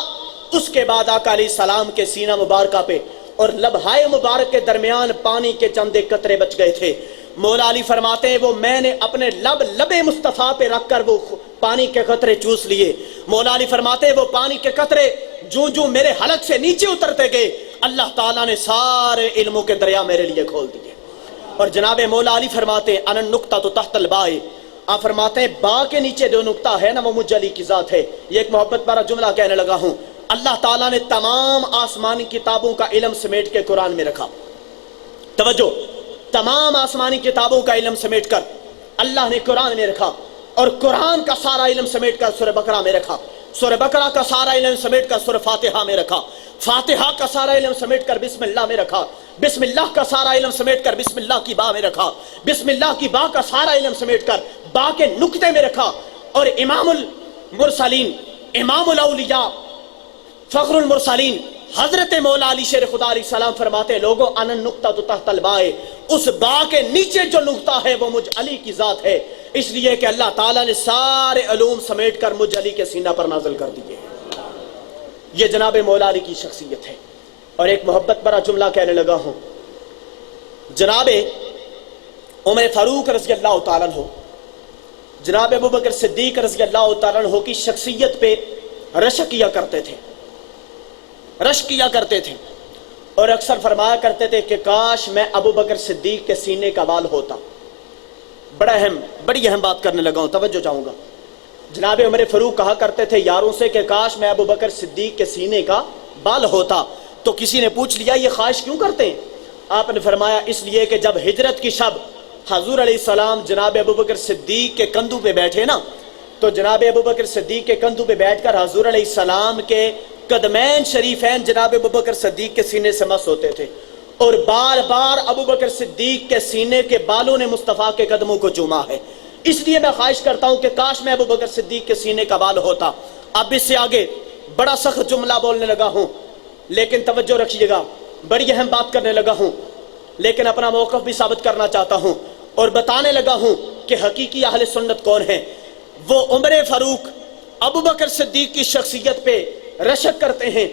اس کے بعد آقا علیہ السلام کے سینہ مبارکہ پہ اور لبہائے مبارک کے درمیان پانی کے چند قطرے بچ گئے تھے۔ مولا علی فرماتے ہیں وہ میں نے اپنے لب مصطفیٰ پہ رکھ کر وہ پانی کے قطرے چوس لیے۔ مولا علی فرماتے ہیں وہ پانی کے قطرے جو جو میرے حلق سے نیچے اترتے گئے اللہ تعالیٰ نے سارے علموں کے دریا میرے لیے کھول دیے۔ اور جناب مولا علی فرماتے ہیں ان النقطہ تو تحت البائے، آپ فرماتے ہیں با کے نیچے جو نقطہ ہے نا وہ مجھ علی کی ذات ہے۔ یہ ایک محبت بھرا جملہ کہنے لگا ہوں۔ اللہ تعالیٰ نے تمام آسمانی کتابوں کا علم سمیٹ کے قرآن میں رکھا، توجہ، تمام آسمانی کتابوں کا علم سمیٹ کر اللہ نے قرآن میں رکھا، اور قرآن کا سارا علم سمیٹ کر سورہ بقرہ میں رکھا، سورہ بقرہ کا سارا علم سمیٹ کر سورہ فاتحہ میں رکھا، فاتحہ کا سارا علم سمیٹ کر بسم اللہ میں رکھا، بسم اللہ کا سارا علم سمیٹ کر بسم اللہ کی با میں رکھا، بسم اللہ کی با کا سارا علم سمیٹ کر با کے نقطے میں رکھا۔ اور امام المرسلین، امام الاولیاء، فخر المرسلین حضرت مولا علی شیر خدا علیہ السلام فرماتے ہیں لوگوں ان النقطہ تو تحت البائے، اس با کے نیچے جو نقطہ ہے وہ مجھ علی کی ذات ہے، اس لیے کہ اللہ تعالیٰ نے سارے علوم سمیٹ کر مجھ علی کے سینہ پر نازل کر دیے۔ یہ جناب مولا علی کی شخصیت ہے۔ اور ایک محبت بھرا جملہ کہنے لگا ہوں، جناب عمر فاروق رضی اللہ تعالیٰ عنہ، جناب ابوبکر صدیق رضی اللہ تعالیٰ عنہ کی شخصیت پہ رشک کیا کرتے تھے، رشک کیا کرتے تھے، اور اکثر فرمایا کرتے تھے کہ کاش میں ابوبکر صدیق کے سینے کا بال ہوتا۔ بڑی اہم بات کرنے لگا ہوں، توجہ چاہوں گا۔ جناب عمر فاروق کہا کرتے تھے یاروں سے کہ کاش میں ابوبکر صدیق کے سینے کا بال ہوتا۔ تو کسی نے پوچھ لیا یہ خواہش کیوں کرتے ہیں؟ آپ نے فرمایا اس لیے کہ جب ہجرت کی شب حضور علیہ السلام جناب ابوبکر صدیق کے کندھوں پہ بیٹھے نا، تو جناب ابوبکر صدیق کے کندھوں پہ بیٹھ کر حضور علیہ السلام کے قدمین شریفین جناب ابوبکر صدیق کے سینے سے مس ہوتے تھے، اور بار بار ابوبکر صدیق کے سینے کے بالوں نے مصطفیٰ کے قدموں کو چوما ہے۔ اس لیے میں خواہش کرتا ہوں کہ کاش میں ابوبکر صدیق کے سینے کا بال ہوتا۔ اب اس سے آگے بڑا سخت جملہ بولنے لگا ہوں، لیکن توجہ رکھیے گا، بڑی اہم بات کرنے لگا ہوں، لیکن اپنا موقف بھی ثابت کرنا چاہتا ہوں اور بتانے لگا ہوں کہ حقیقی اہل سنت کون ہیں۔ وہ عمر فاروق ابوبکر صدیق کی شخصیت پہ رشک کرتے ہیں۔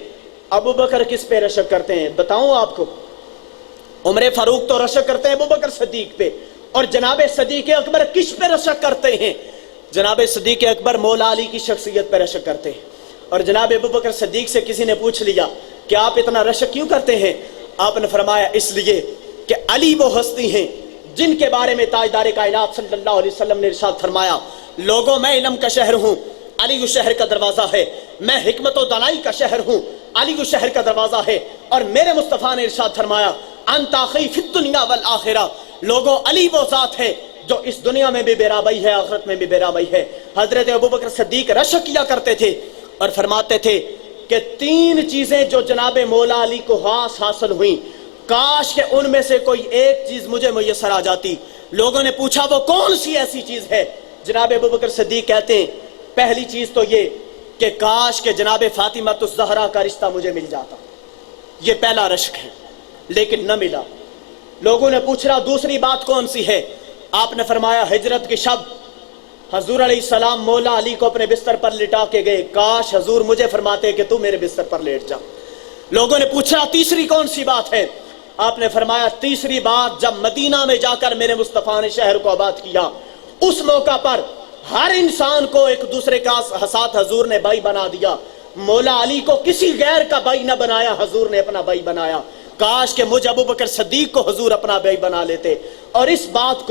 ابوبکر کس پہ رشک کرتے ہیں بتاؤں آپ کو؟ عمر فاروق تو رشک کرتے ہیں ابوبکر صدیق پہ، اور جناب صدیق اکبر کس پہ رشک کرتے ہیں؟ جناب صدیق اکبر مولا علی کی شخصیت پہ رشک کرتے ہیں۔ اور جناب ابوبکر صدیق سے کسی نے پوچھ لیا کہ آپ اتنا رشک کیوں کرتے ہیں؟ آپ نے فرمایا اس لیے کہ علی وہ ہستی ہیں جن کے بارے میں تاجدار کائنات صلی اللہ علیہ وسلم نے ارشاد فرمایا لوگوں میں علم کا شہر ہوں، علی وہ شہر کا دروازہ ہے، میں حکمت و دانائی کا شہر ہوں، علی وہ شہر کا دروازہ ہے۔ اور میرے مصطفیٰ نے ارشاد فرمایا انت اخی فی الدنیا والآخرہ، لوگوں علی وہ ذات ہے جو اس دنیا میں بھی بیرابئی ہے، آخرت میں بھی بیرابئی ہے۔ حضرت ابوبکر صدیق رشک کیا کرتے تھے اور فرماتے تھے کہ تین چیزیں جو جناب مولا علی کو حاصل ہوئیں، کاش کہ ان میں سے کوئی ایک چیز مجھے میسر آ جاتی۔ لوگوں نے پوچھا وہ کون سی ایسی چیز ہے؟ جناب ابوبکر صدیق کہتے ہیں پہلی چیز تو یہ کہ کاش کہ جناب فاطمہ الزہرا کا رشتہ مجھے مل جاتا۔ یہ پہلا رشک ہے، لیکن نہ ملا۔ لوگوں نے پوچھا دوسری بات کون سی ہے؟ آپ نے فرمایا ہجرت کی شب حضور علیہ السلام مولا علی کو اپنے بستر پر لٹا کے گئے، کاش حضور مجھے فرماتے کہ تو میرے بستر پر لیٹ جا۔ لوگوں نے پوچھا تیسری کون سی بات ہے؟ آپ نے فرمایا تیسری بات جب مدینہ میں جا کر میرے مصطفیٰ نے شہر کو آباد کیا، اس موقع پر ہر انسان کو ایک دوسرے کا ساتھ حضور نے بھائی بنا دیا، مولا علی کو کسی غیر کا بھائی نہ بنایا، حضور نے اپنا بھائی بنایا۔ کاش کہ مجھ ابوبکر صدیق کو حضور اپنا بھائی بنا لیتے۔ اور اس بات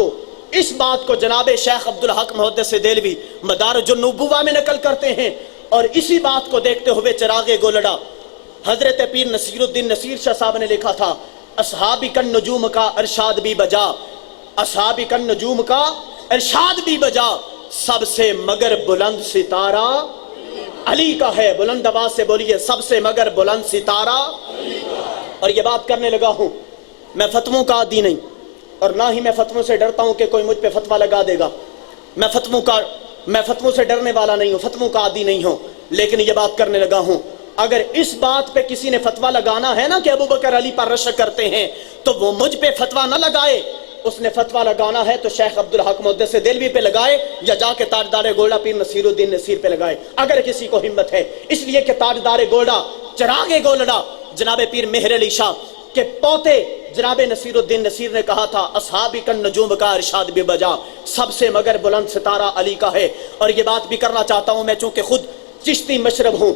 کو جناب شیخ عبدالحق محدث دہلوی مدارج النبوہ میں نقل کرتے ہیں، اور اسی بات کو دیکھتے ہوئے چراغ گولڑا حضرت پیر نصیر الدین نصیر شاہ صاحب نے لکھا تھا اصحابی کن نجوم کا ارشاد بھی بجا، اصحابی کن نجوم کا ارشاد بھی بجا، سب سے مگر بلند ستارہ علی کا ہے۔ بلند آواز سے بولیے سب سے مگر بلند ستارہ علی کا ہے۔ اور یہ بات کرنے لگا ہوں، میں فتووں کا عادی نہیں، اور نہ ہی میں فتووں سے ڈرتا ہوں کہ کوئی مجھ پہ فتوہ لگا دے گا۔ میں فتووں سے ڈرنے والا نہیں ہوں، فتووں کا عادی نہیں ہوں، لیکن یہ بات کرنے لگا ہوں اگر اس بات پہ کسی نے فتوہ لگانا ہے نا کہ ابوبکر علی پر رشک کرتے ہیں، تو وہ مجھ پہ فتوہ نہ لگائے۔ اس نے فتوہ لگانا ہے تو شیخ عبدالحق محدث دہلوی پہ لگائے، یا جا کے تاجدار گولڑا پیر نصیر الدین نصیر پہ لگائے اگر کسی کو ہمت ہے۔ اس لیے کہ تاجدار گولڑا چراغ گولڑا جناب پیر مہر علی شاہ کے پوتے جناب نصیر الدین نصیر نے کہا تھا اصحابی کن نجوم کا ارشاد بھی بجا، سب سے مگر بلند ستارہ علی کا ہے۔ اور یہ بات بھی کرنا چاہتا ہوں، میں چونکہ خود چشتی مشرب ہوں،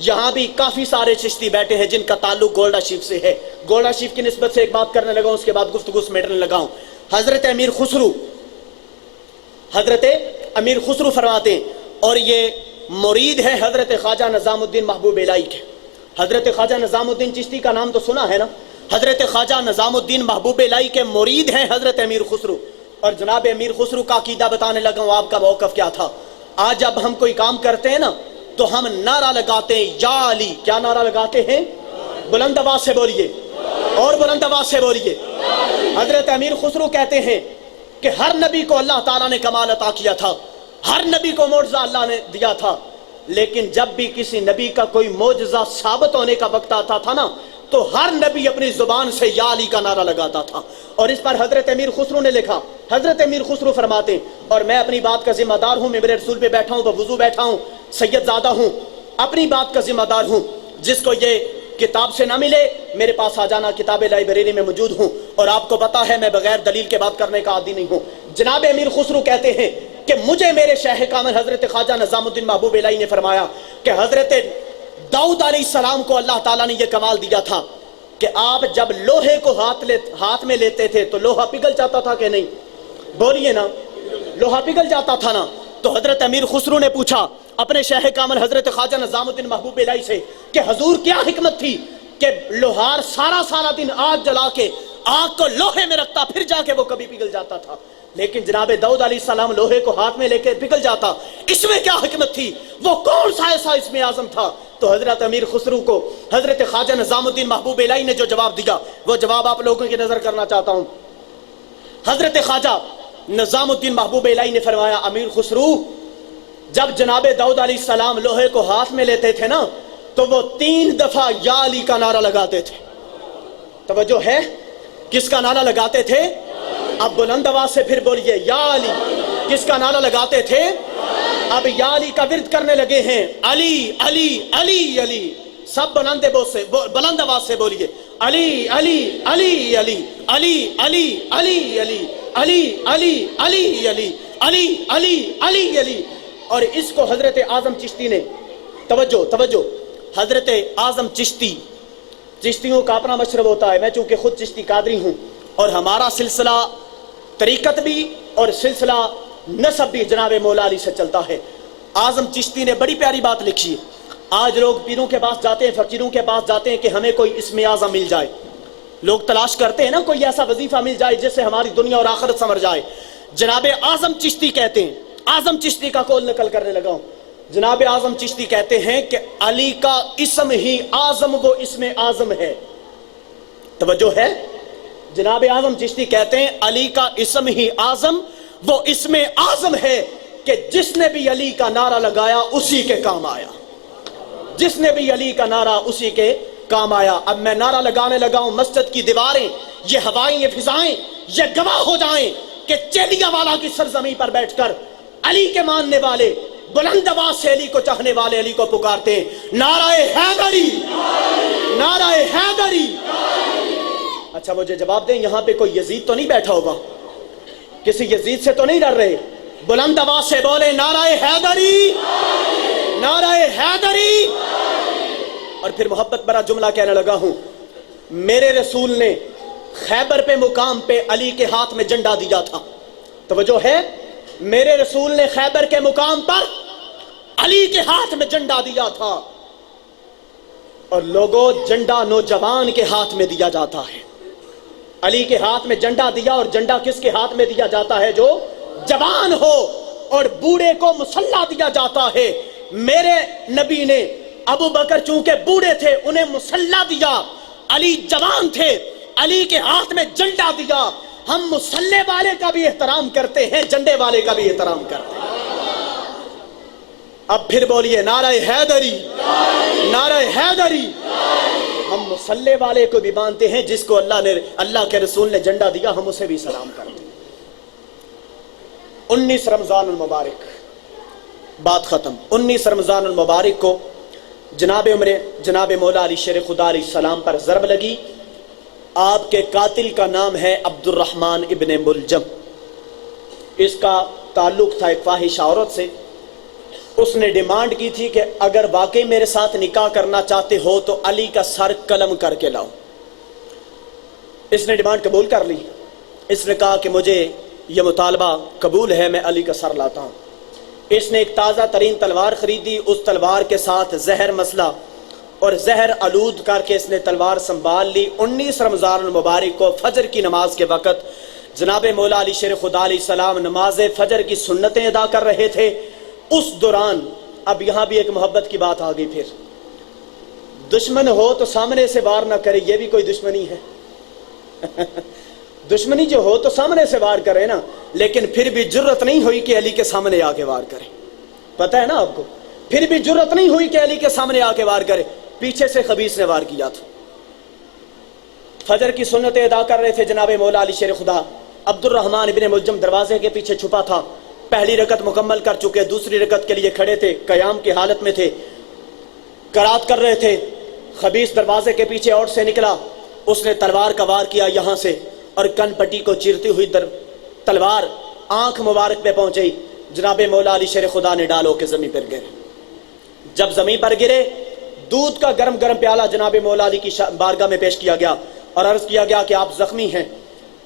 یہاں بھی کافی سارے چشتی بیٹھے ہیں جن کا تعلق گولڈا شیف سے ہے. گولڈا شیف کی نسبت سے ایک بات کرنے لگا ہوں, اس کے بعد گفتگو سمیٹنے لگا ہوں. حضرت امیر خسرو فرماتے ہیں, اور یہ مرید ہے حضرت خواجہ نظام الدین محبوب الہی کے. حضرت خواجہ نظام الدین چشتی کا نام تو سنا ہے نا. حضرت خواجہ نظام الدین محبوب الہی کے مرید ہیں حضرت امیر خسرو. اور جناب امیر خسرو کا عقیدہ بتانے لگا ہوں, آپ کا موقف کیا تھا. آج جب ہم کوئی کام کرتے ہیں نا تو ہم نعرہ لگاتے ہیں یا علی. کیا نعرہ لگاتے ہیں؟ بلند آواز سے بولیے, اور بلند آواز سے بولیے. حضرت امیر خسرو کہتے ہیں کہ ہر نبی کو اللہ تعالیٰ نے کمال عطا کیا تھا, ہر نبی کو معجزہ اللہ نے دیا تھا, لیکن جب بھی کسی نبی کا کوئی معجزہ ثابت ہونے کا وقت آتا تھا نا تو ہر نبی اپنی زبان سے یا علی کا نعرہ لگاتا تھا. اور اس پر حضرت امیر خسرو نے لکھا, حضرت امیر خسرو فرماتے ہیں, اور میں اپنی بات کا ذمہ دار ہوں, میں میرے رسول پہ بیٹھا ہوں, بوضو بیٹھا ہوں, سید زادہ ہوں, اپنی بات کا ذمہ دار ہوں. جس کو یہ کتاب سے نہ ملے میرے پاس آ جانا, کتاب لائبریری میں موجود ہوں, اور آپ کو پتا ہے میں بغیر دلیل کے بات کرنے کا عادی نہیں ہوں. جناب امیر خسرو کہتے ہیں کہ مجھے میرے شیخ کامل حضرت خواجہ نظام الدین محبوب الہی نے فرمایا کہ حضرت داؤد علیہ السلام کو اللہ تعالیٰ نے یہ کمال دیا تھا کہ آپ جب لوہے کو ہاتھ میں لیتے تھے تو لوہا پگھل جاتا تھا کہ نہیں؟ بولیے نا, لوہا پگھل جاتا تھا نا. تو حضرت امیر خسرو نے پوچھا اپنے شیخ کامل حضرت خواجہ نظام الدین محبوب الہی سے کہ حضور کیا حکمت تھی کہ لوہار سارا دن آگ جلا کے آگ کو لوہے میں رکھتا, پھر جا کے وہ کبھی پگھل جاتا تھا, لیکن جناب داؤد علیہ السلام لوہے کو ہاتھ میں لے کے پگھل جاتا, اس میں کیا حکمت تھی؟ وہ کون سا ایسا اسم اعظم تھا؟ تو حضرت امیر خسرو کو حضرت خواجہ نظام الدین محبوب الہی نے جو جواب دیا وہ جواب آپ لوگوں کی نظر کرنا چاہتا ہوں. حضرت خواجہ نظام الدین محبوب الہی نے فرمایا, امیر خسرو جب جناب داؤد علیہ السلام لوہے کو ہاتھ میں لیتے تھے نا تو وہ 3 دفعہ یا علی کا نعرہ لگاتے تھے. توجہ ہے, کس کا نعرہ لگاتے تھے؟ اب بلند آواز سے پھر بولیے, یا علی. کس کا نعرہ لگاتے تھے؟ اب یا علی کا ورد کرنے لگے ہیں, علی علی علی علی. سب بلند آواز سے بولیے, علی علی علی علی علی علی علی علی علی علی علی علی علی علی علی علی. اور اس کو حضرت اعظم چشتی نے, توجہ, حضرت اعظم چشتیوں کا اپنا مشرب ہوتا ہے. میں چونکہ خود چشتی قادری ہوں اور ہمارا سلسلہ طریقت بھی اور سلسلہ نسب بھی جناب مولا علی سے چلتا ہے. اعظم چشتی نے بڑی پیاری بات لکھی ہے. آج لوگ پیروں کے پاس جاتے ہیں, فقیروں کے پاس جاتے ہیں کہ ہمیں کوئی اسم اعظم مل جائے. لوگ تلاش کرتے ہیں نا کوئی ایسا وظیفہ مل جائے جس سے ہماری دنیا اور آخرت سمر جائے. جناب اعظم چشتی کہتے ہیں, اعظم چشتی کا قول نقل کرنے لگا ہوں. جناب اعظم چشتی کہتے ہیں کہ علی کا اسم ہی اعظم وہ اسم اعظم ہے. توجہ ہے, جناب اعظم چشتی کہتے ہیں علی کا اسم ہی اعظم وہ اسم اعظم ہے کہ جس نے بھی علی کا نعرہ لگایا اسی کے کام آیا. جس نے بھی علی کا نعرہ اسی کے کام آیا. اب میں نعرہ لگانے لگا ہوں, مسجد کی دیواریں, یہ ہوائیں, یہ فضائیں یہ گواہ ہو جائیں کہ چیلیا والا کی سرزمین پر بیٹھ کر علی کے ماننے والے بلند آواز سے علی کو چاہنے والے علی کو پکارتے ہیں, نعرہ حیدری, نعرہ حیدری. اچھا مجھے جواب دیں, یہاں پہ کوئی یزید تو نہیں بیٹھا ہوگا؟ کسی یزید سے تو نہیں ڈر رہے؟ بلند آواز سے بولے, نعرہ حیدری, نعرہ حیدری. اور پھر محبت بڑا جملہ کہنے لگا ہوں, میرے رسول نے خیبر پہ مقام پہ علی کے ہاتھ میں جھنڈا دیا تھا. توجہ ہے, میرے رسول نے خیبر کے مقام پر علی کے ہاتھ میں جھنڈا دیا تھا. اور لوگوں, جھنڈا نوجوان کے ہاتھ میں دیا جاتا ہے. علی کے ہاتھ میں جھنڈا دیا, اور جھنڈا کس کے ہاتھ میں دیا جاتا ہے؟ جو جوان ہو. اور بوڑھے کو مسلح دیا جاتا ہے. میرے نبی نے ابو بکر چونکہ بوڑھے تھے انہیں مسلح دیا, علی جوان تھے, علی کے ہاتھ میں جھنڈا دیا. ہم مسلح والے کا بھی احترام کرتے ہیں, جھنڈے والے کا بھی احترام کرتے ہیں. اب پھر بولیے, نعرہ حیدری, نعرہ حیدری. ہم مسلح والے کو بھی مانتے ہیں, جس کو اللہ کے رسول نے جھنڈا دیا ہم اسے بھی سلام کرتے ہیں. 19 رمضان المبارک, بات ختم. 19 رمضان المبارک کو جناب مولا علی شیر خدا علیہ السلام پر ضرب لگی. آپ کے قاتل کا نام ہے عبد الرحمن ابن ملجم. اس کا تعلق تھا ایک فاحش عورت سے. اس نے ڈیمانڈ کی تھی کہ اگر واقعی میرے ساتھ نکاح کرنا چاہتے ہو تو علی کا سر قلم کر کے لاؤ۔ اس نے ڈیمانڈ قبول کر لی۔ اس نے کہا کہ مجھے یہ مطالبہ قبول ہے، میں علی کا سر لاتا ہوں۔ اس نے ایک تازہ ترین تلوار خریدی، اس تلوار کے ساتھ زہر مسلا اور زہر آلود کر کے اس نے تلوار سنبھال لی۔ 19 رمضان المبارک کو فجر کی نماز کے وقت جناب مولا علی شیر خدا علیہ السلام نماز فجر کی سنتیں ادا کر رہے تھے۔ اس دوران اب یہاں بھی ایک محبت کی بات آ گئی، پھر دشمن ہو تو سامنے سے وار نہ کرے، یہ بھی کوئی دشمنی ہے؟ دشمنی جو ہو تو سامنے سے وار کرے نا، لیکن پھر بھی جرت نہیں ہوئی کہ علی کے سامنے آ کے وار کرے۔ پتہ ہے نا آپ کو، پھر بھی جرت نہیں ہوئی کہ علی کے سامنے آ کے وار کرے، پیچھے سے خبیث نے وار کیا تھا۔ فجر کی سنتیں ادا کر رہے تھے جناب مولا علی شیر خدا۔ عبد الرحمن ابن ملجم دروازے کے پیچھے چھپا تھا، پہلی رکعت مکمل کر چکے، دوسری رکعت کے لیے کھڑے تھے، قیام کی حالت میں تھے، قرات کر رہے تھے۔ خبیث دروازے کے پیچھے اور سے نکلا، اس نے تلوار کا وار کیا یہاں سے، اور کن پٹی کو چیرتی ہوئی تلوار آنکھ مبارک پہ پہنچی۔ جناب مولا علی شیر خدا نے ڈالو کے زمین پر گرے۔ جب زمین پر گرے، دودھ کا گرم گرم پیالہ جناب مولا علی کی بارگاہ میں پیش کیا گیا اور عرض کیا گیا کہ آپ زخمی ہیں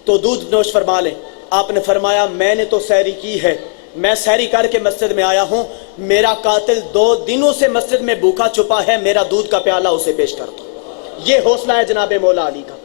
تو دودھ نوش فرما لیں۔ آپ نے فرمایا میں نے تو سحری کی ہے، میں سحری کر کے مسجد میں آیا ہوں، میرا قاتل 2 دنوں سے مسجد میں بھوکا چھپا ہے، میرا دودھ کا پیالہ اسے پیش کر دو۔ یہ حوصلہ ہے جناب مولا علی کا۔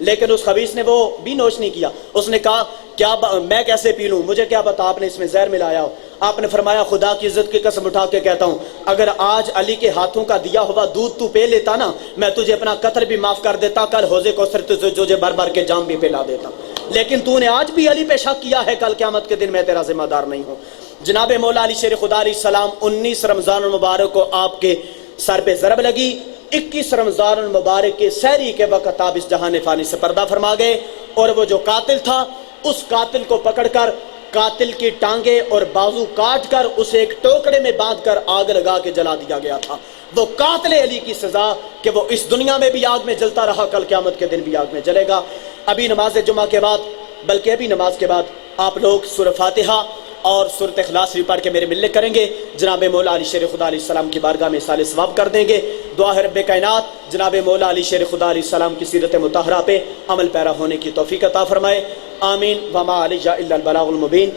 لیکن اس خبیث نے وہ بھی نوش نہیں کیا۔ اس نے کہا کیا میں کیسے پی لوں، مجھے کیا پتا آپ نے اس میں زہر ملایا ہو۔ آپ نے فرمایا خدا کی عزت کی قسم اٹھا کے کہتا ہوں، اگر آج علی کے ہاتھوں کا دیا ہوا دودھ تو پی لیتا نا، میں تجھے اپنا قتل بھی معاف کر دیتا، کل حوضے کوثر تجھے بھر بھر کے جام بھی پلا دیتا، لیکن تو نے آج بھی علی پہ شک کیا ہے، کل قیامت کے دن میں تیرا ذمہ دار نہیں ہوں۔ جناب مولا علی شیر خدا علیہ السلام 19 رمضان المبارک کو آپ کے سر پہ ضرب لگی۔ 21 رمضان المبارک کے سحری کے وقت آپ اس جہان فانی سے پردہ فرما گئے، اور وہ جو قاتل تھا اس قاتل کو پکڑ کر قاتل کی ٹانگیں اور بازو کاٹ کر اسے ایک ٹوکرے میں باندھ کر آگ لگا کے جلا دیا گیا تھا۔ وہ قاتل علی کی سزا کہ وہ اس دنیا میں بھی آگ میں جلتا رہا، کل قیامت کے دن بھی آگ میں جلے گا۔ ابھی نماز جمعہ کے بعد، بلکہ ابھی نماز کے بعد آپ لوگ سورہ فاتحہ اور سورۃ اخلاص بھی پڑھ کے میرے ملت کریں گے، جناب مولا علی شیر خدا علیہ السلام کی بارگاہ میں اصال ثواب کر دیں گے۔ دعا ہے رب کائنات جناب مولا علی شیر خدا علیہ السلام کی سیرت مطہرہ پہ عمل پیرا ہونے کی توفیق عطا فرمائے، آمین۔ وما علیہ الا البلاغ المبین۔